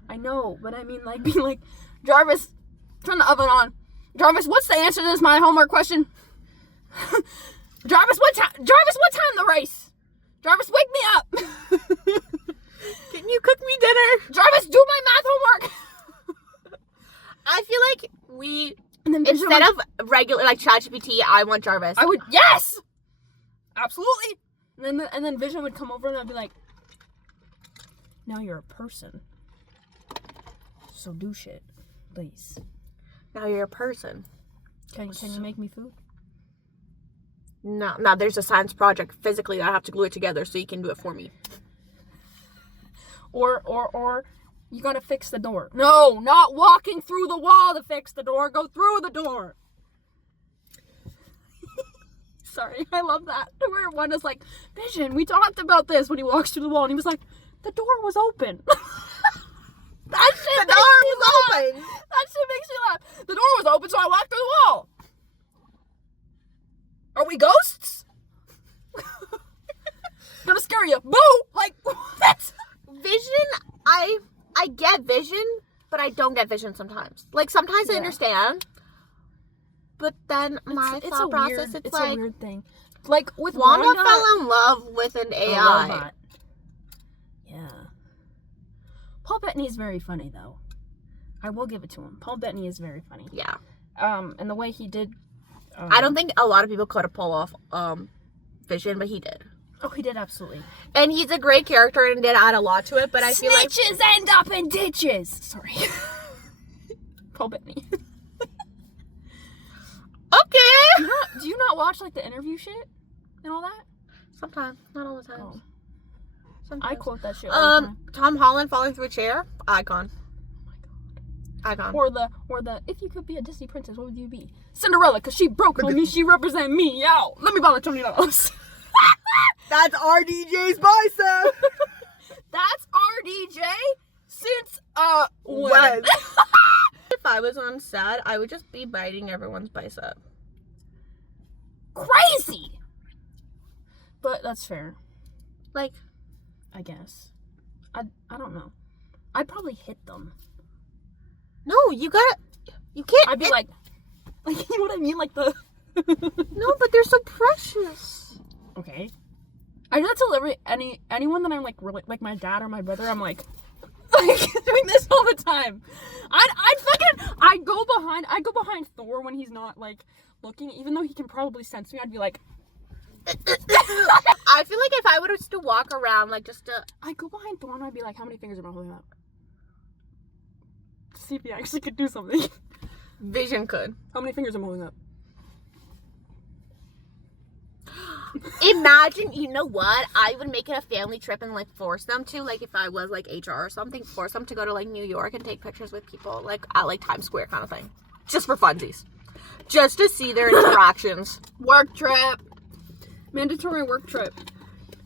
I know, but I mean like being like, Jarvis, turn the oven on. Jarvis, what's the answer to this my homework question? Jarvis, what time the race? Jarvis, wake me up. Can you cook me dinner? Jarvis, do my math homework. I feel like we, and then instead of regular like ChatGPT, I want Jarvis. I would, yes, absolutely. And then Vision would come over and I'd be like, now you're a person, so do shit, please. Now you're a person. Can you make me food? No, there's a science project physically that I have to glue it together so you can do it for me. Or you gotta fix the door. No, not walking through the wall to fix the door. Go through the door. Sorry, I love that. Where one is like, Vision, we talked about this when he walks through the wall, and he was like, the door was open. That shit The door was open. That shit makes me laugh. The door was open, so I walked through the wall. Are we ghosts? Gonna scare you. Boo! Like, that's... Vision, I get Vision, but I don't get Vision sometimes. Like, sometimes I understand, but then my thought process, it's like... a weird thing. Like, with Wanda fell in love with an AI. Robot. Yeah. Paul Bettany is very funny, though. I will give it to him. Paul Bettany is very funny. Yeah. And the way he did... I don't think a lot of people could have pulled off Vision, but he did. Oh, he did, absolutely. And he's a great character and did add a lot to it, but I feel like... Snitches end up in ditches! Sorry. Paul Bettany. Okay! Do you not watch, like, the interview shit and all that? Sometimes. Not all the time. Oh. Sometimes. I quote that shit all the time. Tom Holland falling through a chair? Icon. Icon. Or the, if you could be a Disney princess, what would you be? Cinderella, because she broke, homie. She represent me. Yo, let me borrow $20. That's RDJ's bicep! That's RDJ since, when? If I was on set, I would just be biting everyone's bicep. Crazy! But that's fair. Like, I guess. I don't know. I'd probably hit them. no, you can't. I'd be like, you know what I mean? Like the... No, but they're so precious. Okay. I do that to anyone that I'm like really, like my dad or my brother, I'm like doing this all the time. I'd go behind Thor when he's not like looking, even though he can probably sense me. I'd be like, I feel like if I was to walk around like just to... I'd go behind Thor and I'd be like, how many fingers am I holding up? See if he actually could do something. Vision could. How many fingers am I holding up? Imagine, you know what? I would make it a family trip and like force them to, like if I was like HR or something, force them to go to like New York and take pictures with people like at like Times Square kind of thing. Just for funsies. Just to see their interactions. Work trip. Mandatory work trip.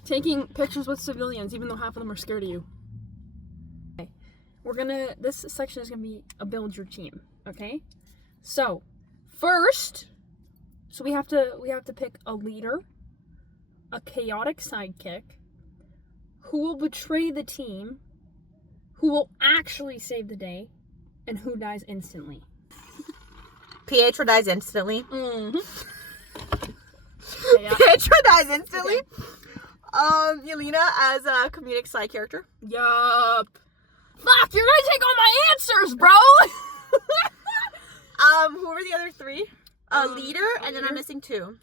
Taking pictures with civilians, even though half of them are scared of you. Okay. This section is gonna be a build your team, okay? So, first, we have to pick a leader, a chaotic sidekick, who will betray the team, who will actually save the day, and who dies instantly. Pietro dies instantly. Mm-hmm. Yeah. Pietro dies instantly. Okay. Yelena as a comedic side character. Yup. Fuck, you're gonna take all my answers, bro! Who are the other three? A leader, and then I'm missing two.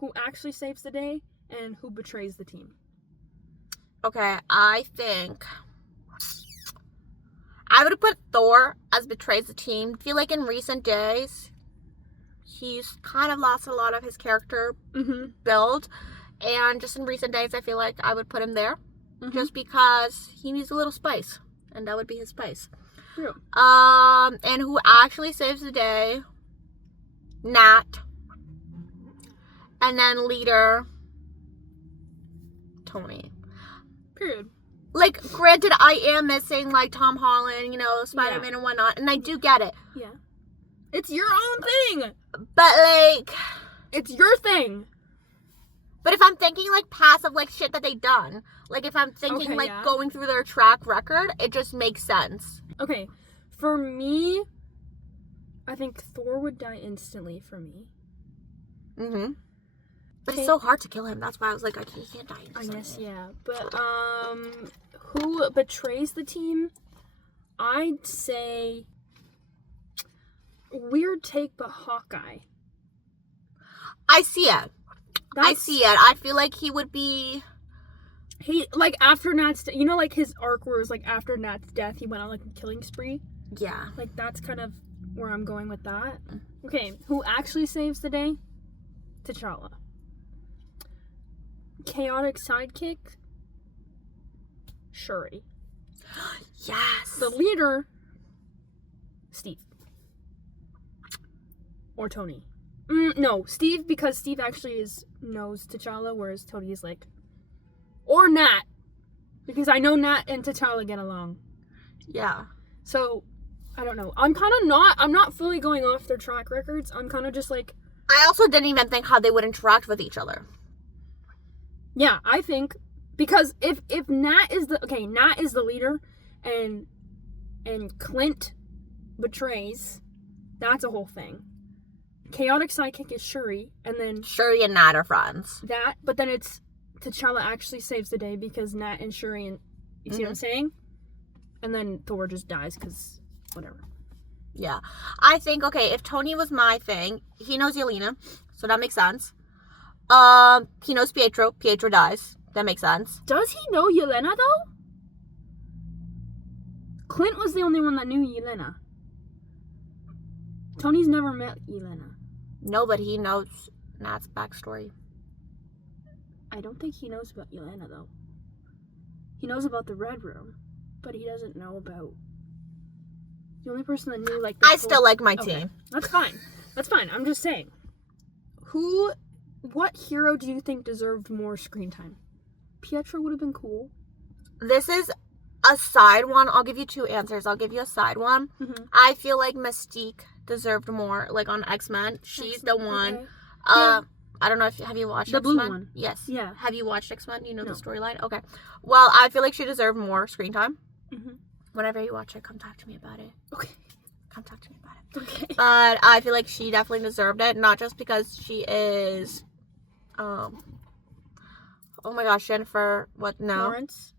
Who actually saves the day, and who betrays the team. Okay, I think I would have put Thor as betrays the team. I feel like in recent days, he's kind of lost a lot of his character build. And just in recent days, I feel like I would put him there. Just because he needs a little spice. And that would be his spice. True. And who actually saves the day? Nat. And then leader, Tony. Period. Like, granted, I am missing, like, Tom Holland, you know, Spider-Man and whatnot, and I do get it. Yeah. It's your own thing! But, like... It's your thing! But if I'm thinking, like, past of, like, shit that they've done, like, if I'm thinking, going through their track record, it just makes sense. Okay. For me, I think Thor would die instantly for me. But it's so hard to kill him. That's why I was like, he can't die instantly. I guess, yeah. But, who betrays the team? I'd say... Weird take, but Hawkeye. I see it. I feel like he would be... He, like, after Nat's... You know, like, his arc where it was, like, after Nat's death, he went on, like, a killing spree? Yeah. Like, that's kind of where I'm going with that. Okay, who actually saves the day? T'Challa. Chaotic sidekick? Shuri. Yes. The leader? Steve. Or Tony. No, Steve, because Steve actually knows T'Challa, whereas Tony is like... Or Nat. Because I know Nat and T'Challa get along. Yeah. So, I don't know. I'm not fully going off their track records. I'm kind of just like... I also didn't even think how they would interact with each other. Yeah, I think... Because if Nat is the leader, and Clint betrays, that's a whole thing. Chaotic sidekick is Shuri, and then... Shuri and Nat are friends. But then it's... T'Challa actually saves the day because Nat and Shuri and... You see what I'm saying? And then Thor just dies because... Whatever. Yeah. I think, okay, if Tony was my thing, he knows Yelena, so that makes sense. He knows Pietro. Pietro dies. That makes sense. Does he know Yelena, though? Clint was the only one that knew Yelena. Tony's never met Yelena. No, but he knows Nat's backstory. I don't think he knows about Yelena, though. He knows about the Red Room, but he doesn't know about... The only person that knew, like... I still like my team. That's fine. That's fine. I'm just saying. What hero do you think deserved more screen time? Pietro would have been cool. This is a side one. I'll give you two answers. I'll give you a side one. I feel like Mystique deserved more, like on X-Men. She's the one. Okay. Yeah. I don't know if have you watched the X-Men? blue one. Yes. Yeah. Have you watched X-Men? You know No. the storyline? Okay. Well, I feel like she deserved more screen time. Whenever you watch it, come talk to me about it. Okay. Come talk to me about it. Okay. But I feel like she definitely deserved it, not just because she is, oh my gosh, Jennifer Lawrence,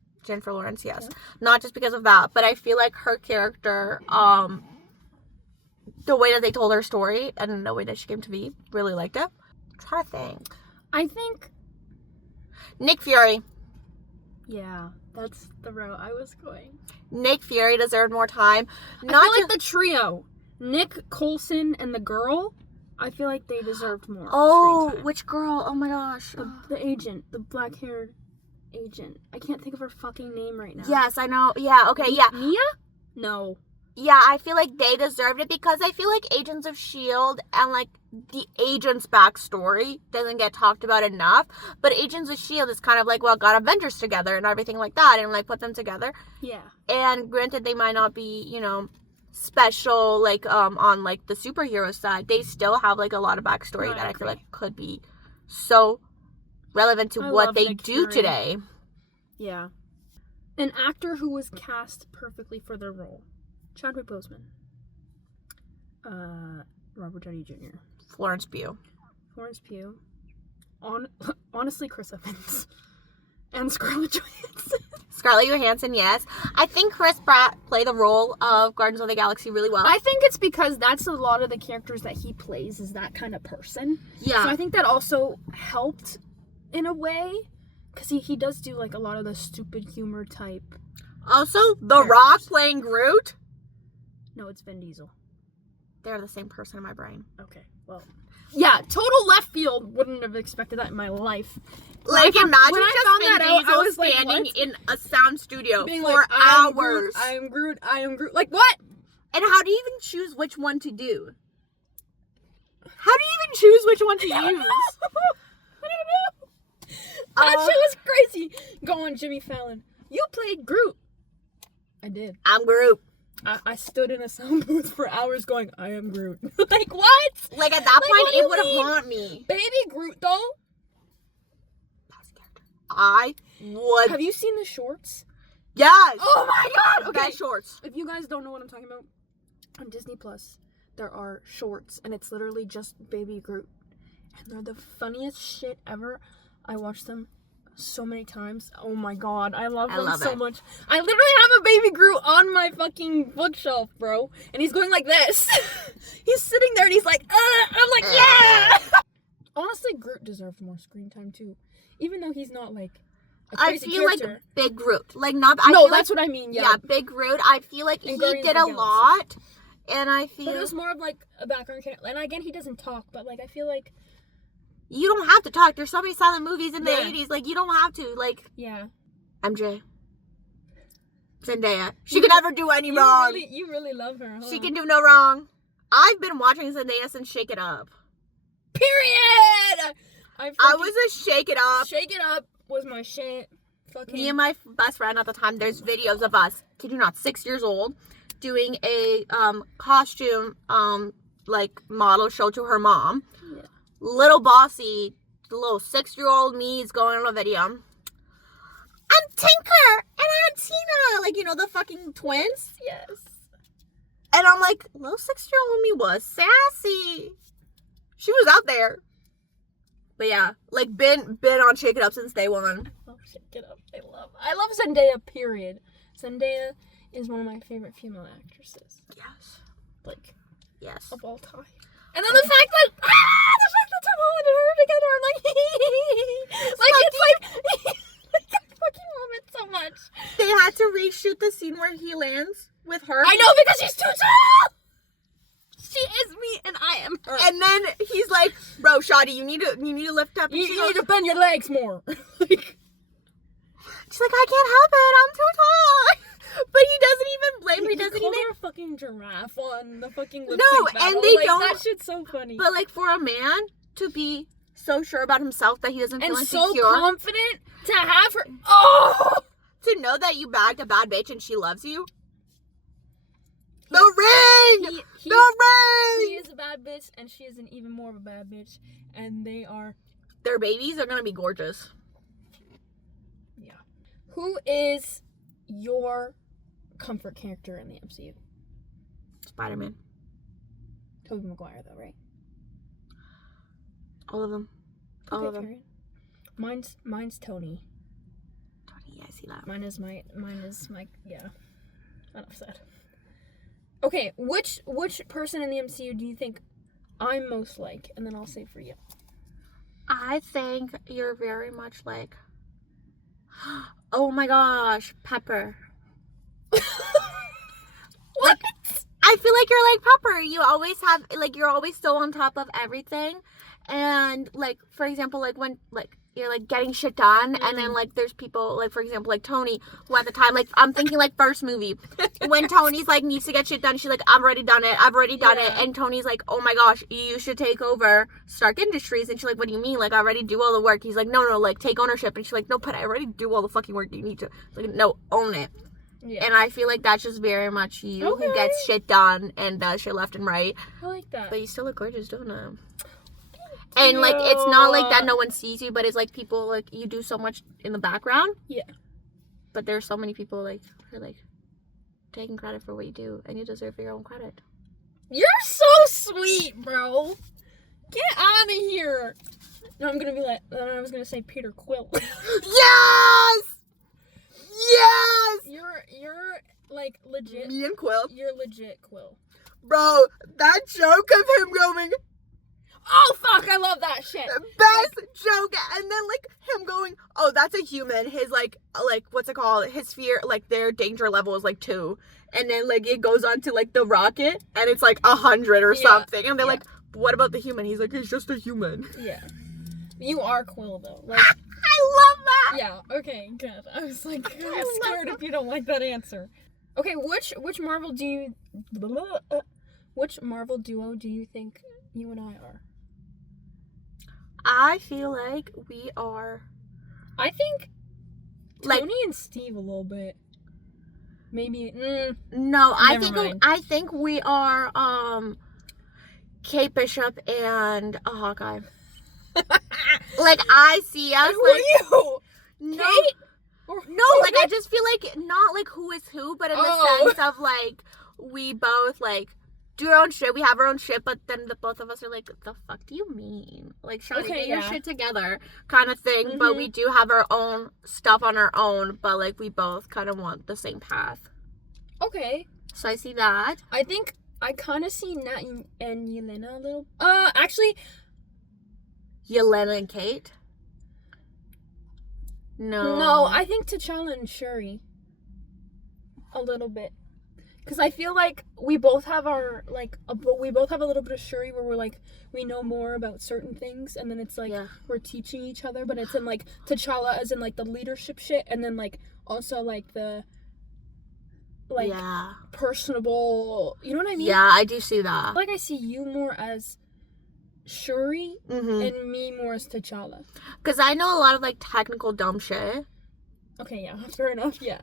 yes. Yeah. Not just because of that, but I feel like her character, the way that they told her story and the way that she came to be, really liked it. I'm trying to think. I think... Nick Fury. Yeah, that's the route I was going. Nick Fury deserved more time. I feel like the trio, Nick, Coulson, and the girl, I feel like they deserved more. Oh, screen time. which girl? Oh my gosh. The agent, the black-haired agent. I can't think of her fucking name right now. Yes, I know. Yeah, okay, yeah. Mia? No. Yeah, I feel like they deserved it because I feel like Agents of S.H.I.E.L.D. and, like, the agent's backstory doesn't get talked about enough. But Agents of S.H.I.E.L.D. is kind of like, well, got Avengers together and everything like that and, like, put them together. Yeah. And granted, they might not be, you know, special, like, on, like, the superhero side. They still have, like, a lot of backstory that I feel like could be so relevant to what they do today. Yeah. An actor who was cast perfectly for their role. Chadwick Boseman. Robert Downey Jr. Florence Pugh. Honestly, Chris Evans. And Scarlett Johansson. Scarlett Johansson, yes. I think Chris Pratt played the role of Guardians of the Galaxy really well. I think it's because that's a lot of the characters that he plays is that kind of person. Yeah. So I think that also helped in a way. Because he does do, like, a lot of the stupid humor type. Also, The Rock playing Groot. No, it's Vin Diesel. They're the same person in my brain. Okay, well. Yeah, total left field. Wouldn't have expected that in my life. Like, imagine when just Vin Diesel I was standing like, in a sound studio being for like, hours. I am Groot. Like, what? And how do you even choose which one to do? How do you even choose which one to use? I don't know. That shit was crazy. Go on, Jimmy Fallon. You played Groot. I did. I'm Groot. I stood in a sound booth for hours going, I am Groot. Like, what? Like, at that point, it would have haunted me. Baby Groot, though? I would. Have you seen the shorts? Yes. Oh my god. Okay. Best shorts. If you guys don't know what I'm talking about, on Disney Plus, there are shorts, and it's literally just Baby Groot. And they're the funniest shit ever. I watched them so many times. Oh my god, I love them so much. I literally have a Baby Groot on my fucking bookshelf, bro. And he's going like this. He's sitting there and he's like, I'm like, yeah! Honestly, Groot deserved more screen time too. Even though he's not like a crazy character. Like Big Groot. Like, not. No, that's what I mean, yeah. Yeah, Big Groot. I feel like he did a lot. And I feel. But it was more of like a background character. And again, he doesn't talk, but like, I feel like. You don't have to talk. There's so many silent movies in the 80s. Like, you don't have to. Like, yeah. MJ. Zendaya. She could never do any wrong. You really love her, huh? She can do no wrong. I've been watching Zendaya since Shake It Up. Period! I was a Shake It Up. Shake It Up was my shit. Fucking. Me and my best friend at the time, there's videos of us, kid you not, 6 years old, doing a costume like model show to her mom. Yeah. Little bossy, the little 6-year-old me is going on a video. I'm Tinker and I'm Tina, like, you know, the fucking twins. Yes. And I'm like, little 6-year-old me was sassy. She was out there. But yeah, like, been on Shake It Up since day one. I love Shake It Up. I love Zendaya, period. Zendaya is one of my favorite female actresses. Yes. Like, yes. of all time. And then the fact that Tom Holland and her together, I'm like, like, it's like, I fucking love it so much. They had to reshoot the scene where he lands with her. I know, because she's too tall! She is me and I am her. And then he's like, bro, Shawty, you need to lift up. You need to bend your legs more. Like, she's like, I can't help it, I'm too tall. But he doesn't even blame her. He doesn't even. a fucking giraffe on the fucking lip No, sync battle. and they like, don't. That shit's so funny. But like, for a man to be so sure about himself that he doesn't feel insecure, and so confident to have her. Oh, to know that you bagged a bad bitch and she loves you. The ring! The ring! He is a bad bitch, and she is an even more of a bad bitch, and they are. Their babies are gonna be gorgeous. Yeah. Who is your comfort character in the MCU? Spider-Man. Tobey Maguire, though, right? All of them. All of them. Period. Mine's Tony. Tony, yeah, I see that. Mine is my. Yeah. Enough said. Okay, which person in the MCU do you think I'm most like? And then I'll say for you. I think you're very much like. Oh my gosh, Pepper. What? I I feel like you're like Pepper. You always have, like, you're always so on top of everything. And, like, for example, like, when, like, you're, like, getting shit done, and then, like, there's people, like, for example, like, Tony, who at the time, like, I'm thinking, like, first movie, when Tony's, like, needs to get shit done, she's like, I've already done it, and Tony's like, oh my gosh, you should take over Stark Industries, and she's like, what do you mean, like, I already do all the work. He's like, no, like, take ownership, and she's like, no, but I already do all the fucking work, you need to, like, no, own it. Yeah. And I feel like that's just very much you who gets shit done and does shit left and right. I like that. But you still look gorgeous doing it. And, like, it's not like that no one sees you, but it's, like, people, like, you do so much in the background. Yeah. But there's so many people, like, who are, like, taking credit for what you do, and you deserve your own credit. You're so sweet, bro. Get out of here. No, I'm gonna be like, I was gonna say Peter Quill. Yes! Yes! You're, like, legit. Me and Quill. You're legit Quill. Bro, that joke of him going... Oh, fuck, I love that shit. Best joke. And then, like, him going, oh, that's a human. His, like, what's it called? His fear, like, their danger level is, like, 2. And then, like, it goes on to, like, the rocket, and it's, like, 100 or something. And they're like, what about the human? He's like, he's just a human. Yeah. You are Quill, though. Like, I love that. Yeah, okay, good. I was like, I'm scared if you don't like that answer. Okay, which Marvel do you... Which Marvel duo do you think you and I are? I feel like we are... I think Tony and Steve a little bit. Maybe... No, I think we are, Kate Bishop and a Hawkeye. Like, I see us, who are you? No, Kate? No, like, I just feel like, not, like, who is who, but in the sense of, like, we both, like, do our own shit. We have our own shit, but then the both of us are like, the fuck do you mean? Like, Shawty, get your shit together kind of thing. Mm-hmm. But we do have our own stuff on our own, but, like, we both kind of want the same path. Okay. So I see that. I think I kind of see Nat and Yelena a little. Actually. Yelena and Kate? No, I think T'Challa and Shuri. A little bit. Because I feel like we both have our, like, we both have a little bit of Shuri where we're, like, we know more about certain things, and then it's, like, we're teaching each other, but it's in, like, T'Challa as in, like, the leadership shit, and then, like, also, like, the, like, personable, you know what I mean? Yeah, I do see that. Like, I see you more as Shuri, and me more as T'Challa. Because I know a lot of, like, technical dumb shit. Okay, yeah, fair enough, yeah.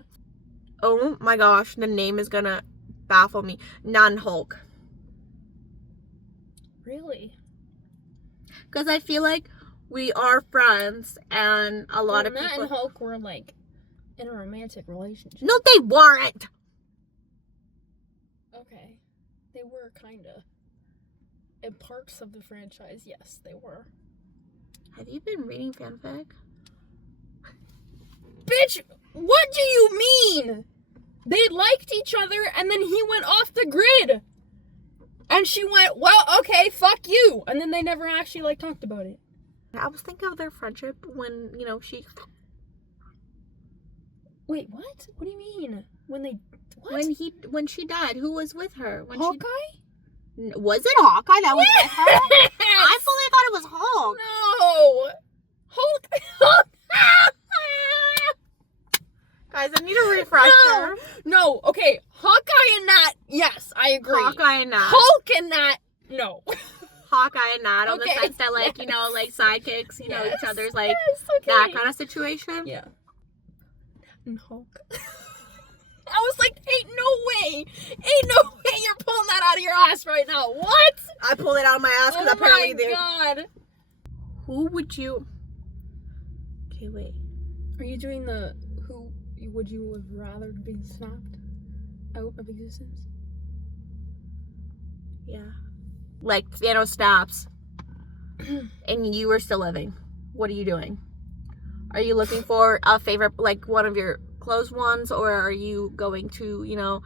Oh my gosh, the name is gonna baffle me. Non-Hulk. Really? Because I feel like we are friends, and a lot of people... Nat and Hulk were, like, in a romantic relationship. No, they weren't! Okay. They were, kinda. In parts of the franchise, yes, they were. Have you been reading fanfic? Bitch, what do you mean? They liked each other, and then he went off the grid. And she went, well, okay, fuck you. And then they never actually, like, talked about it. I was thinking of their friendship when, you know, she... Wait, what? What do you mean? When they... What? When she died, who was with her? Hawkeye? Was it Hawkeye that was with her? I fully thought it was Hulk. No. Hulk. Guys, I need a refresher. No, okay. Hawkeye and Nat, yes, I agree. Hawkeye and Nat. Hulk and Nat, no. Hawkeye and Nat, on the sense that, like, you know, like, sidekicks, you know, each other's, like, that kind of situation. Yeah. And Hulk. I was like, ain't no way you're pulling that out of your ass right now. What? I pulled it out of my ass because apparently they... Oh my god. Who would you... Okay, wait. Are you doing the who would you have rather been snapped out of existence? Yeah. Like, Thanos snaps and you are still living. What are you doing? Are you looking for a favorite, like, one of your close ones, or are you going to, you know,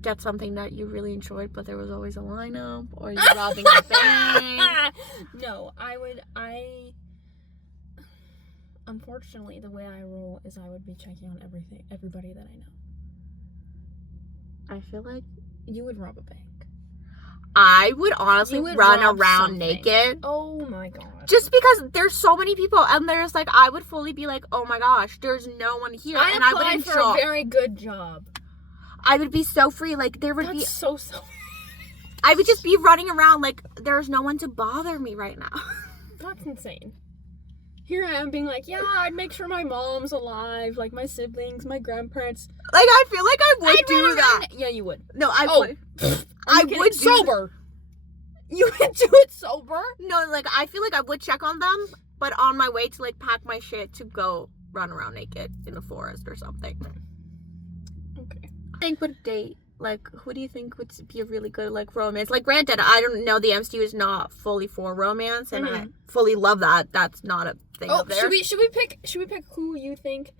get something that you really enjoyed but there was always a lineup, or are you robbing a bank? No, unfortunately, the way I roll is I would be checking on everybody that I know. I feel like you would rob a bank. I would honestly You would run rob around something. naked. Oh my god. Just because there's so many people, and there's like, I would fully be like, oh my gosh, there's no one here, and I applied wouldn't for a very good job. I would be so free, like there would be. That's so. I would just be running around like there's no one to bother me right now. That's insane. Here I am being like, yeah, I'd make sure my mom's alive, like my siblings, my grandparents. Like I feel like I would I'd do run that. around- Yeah, you would. No, I Oh. would. I would do sober. You would do it sober? No, like I feel like I would check on them, but on my way to like pack my shit to go run around naked in the forest or something. Okay. I think would date. Like, who do you think would be a really good like romance? Like, granted, I don't know, the MCU is not fully for romance, and I fully love that. That's not a thing up there. Should we pick who you think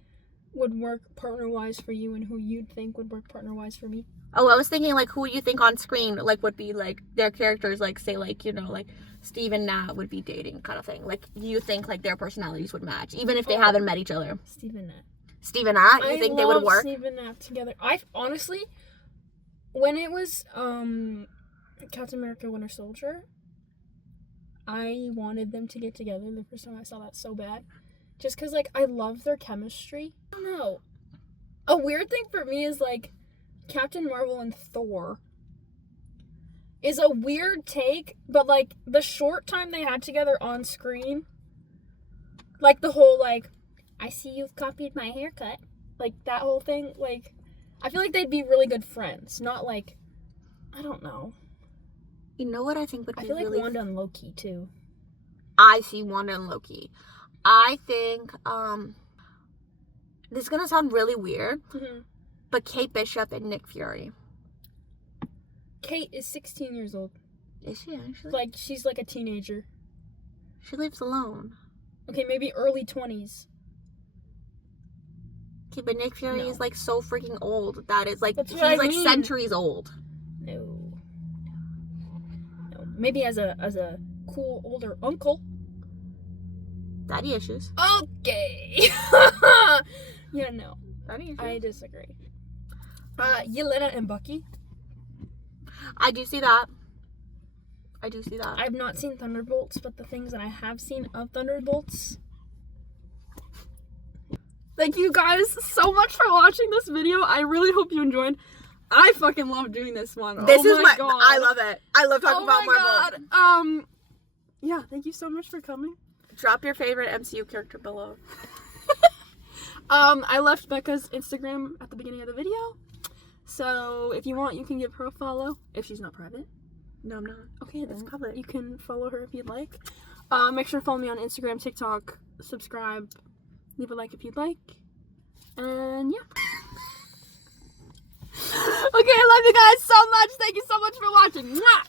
would work partner wise for you and who you'd think would work partner wise for me? Oh, I was thinking like who you think on screen like would be like their characters, like say like, you know, like Steve and Nat would be dating kind of thing. Like you think like their personalities would match even if they haven't met each other. Steve and Nat. Steve and Nat, you think they would work? Steve and Nat together. I honestly, when it was Captain America Winter Soldier, I wanted them to get together the first time I saw that so bad. Just because, like, I love their chemistry. I don't know. A weird thing for me is, like, Captain Marvel and Thor is a weird take, but, like, the short time they had together on screen, like, the whole, like, I see you've copied my haircut. Like, that whole thing, like, I feel like they'd be really good friends. Not, like, I don't know. You know what I think would be I feel really... like Wanda and Loki, too. I see Wanda and Loki. I think, this is gonna sound really weird, but Kate Bishop and Nick Fury. Kate is 16 years old. Is she actually? Like, she's like a teenager. She lives alone. Okay, maybe early 20s. Okay, but Nick Fury is like so freaking old. That is like, That's he's what I like mean. centuries old. No. Maybe as a cool older uncle. Daddy issues. Okay. Yeah, no. Daddy issues. I disagree. Yelena and Bucky. I do see that. I've not seen Thunderbolts, but the things that I have seen of Thunderbolts. Thank you guys so much for watching this video. I really hope you enjoyed. I fucking love doing this one. This is my God. I love it. I love talking about Marvel. God. Yeah, thank you so much for coming. Drop your favorite MCU character below. I left Becca's Instagram at the beginning of the video. So if you want, you can give her a follow. If she's not private. No, I'm not. Okay, then It's public. you can follow her if you'd like. Make sure to follow me on Instagram, TikTok, subscribe, leave a like if you'd like. And yeah. Okay, I love you guys so much. Thank you so much for watching. Mwah!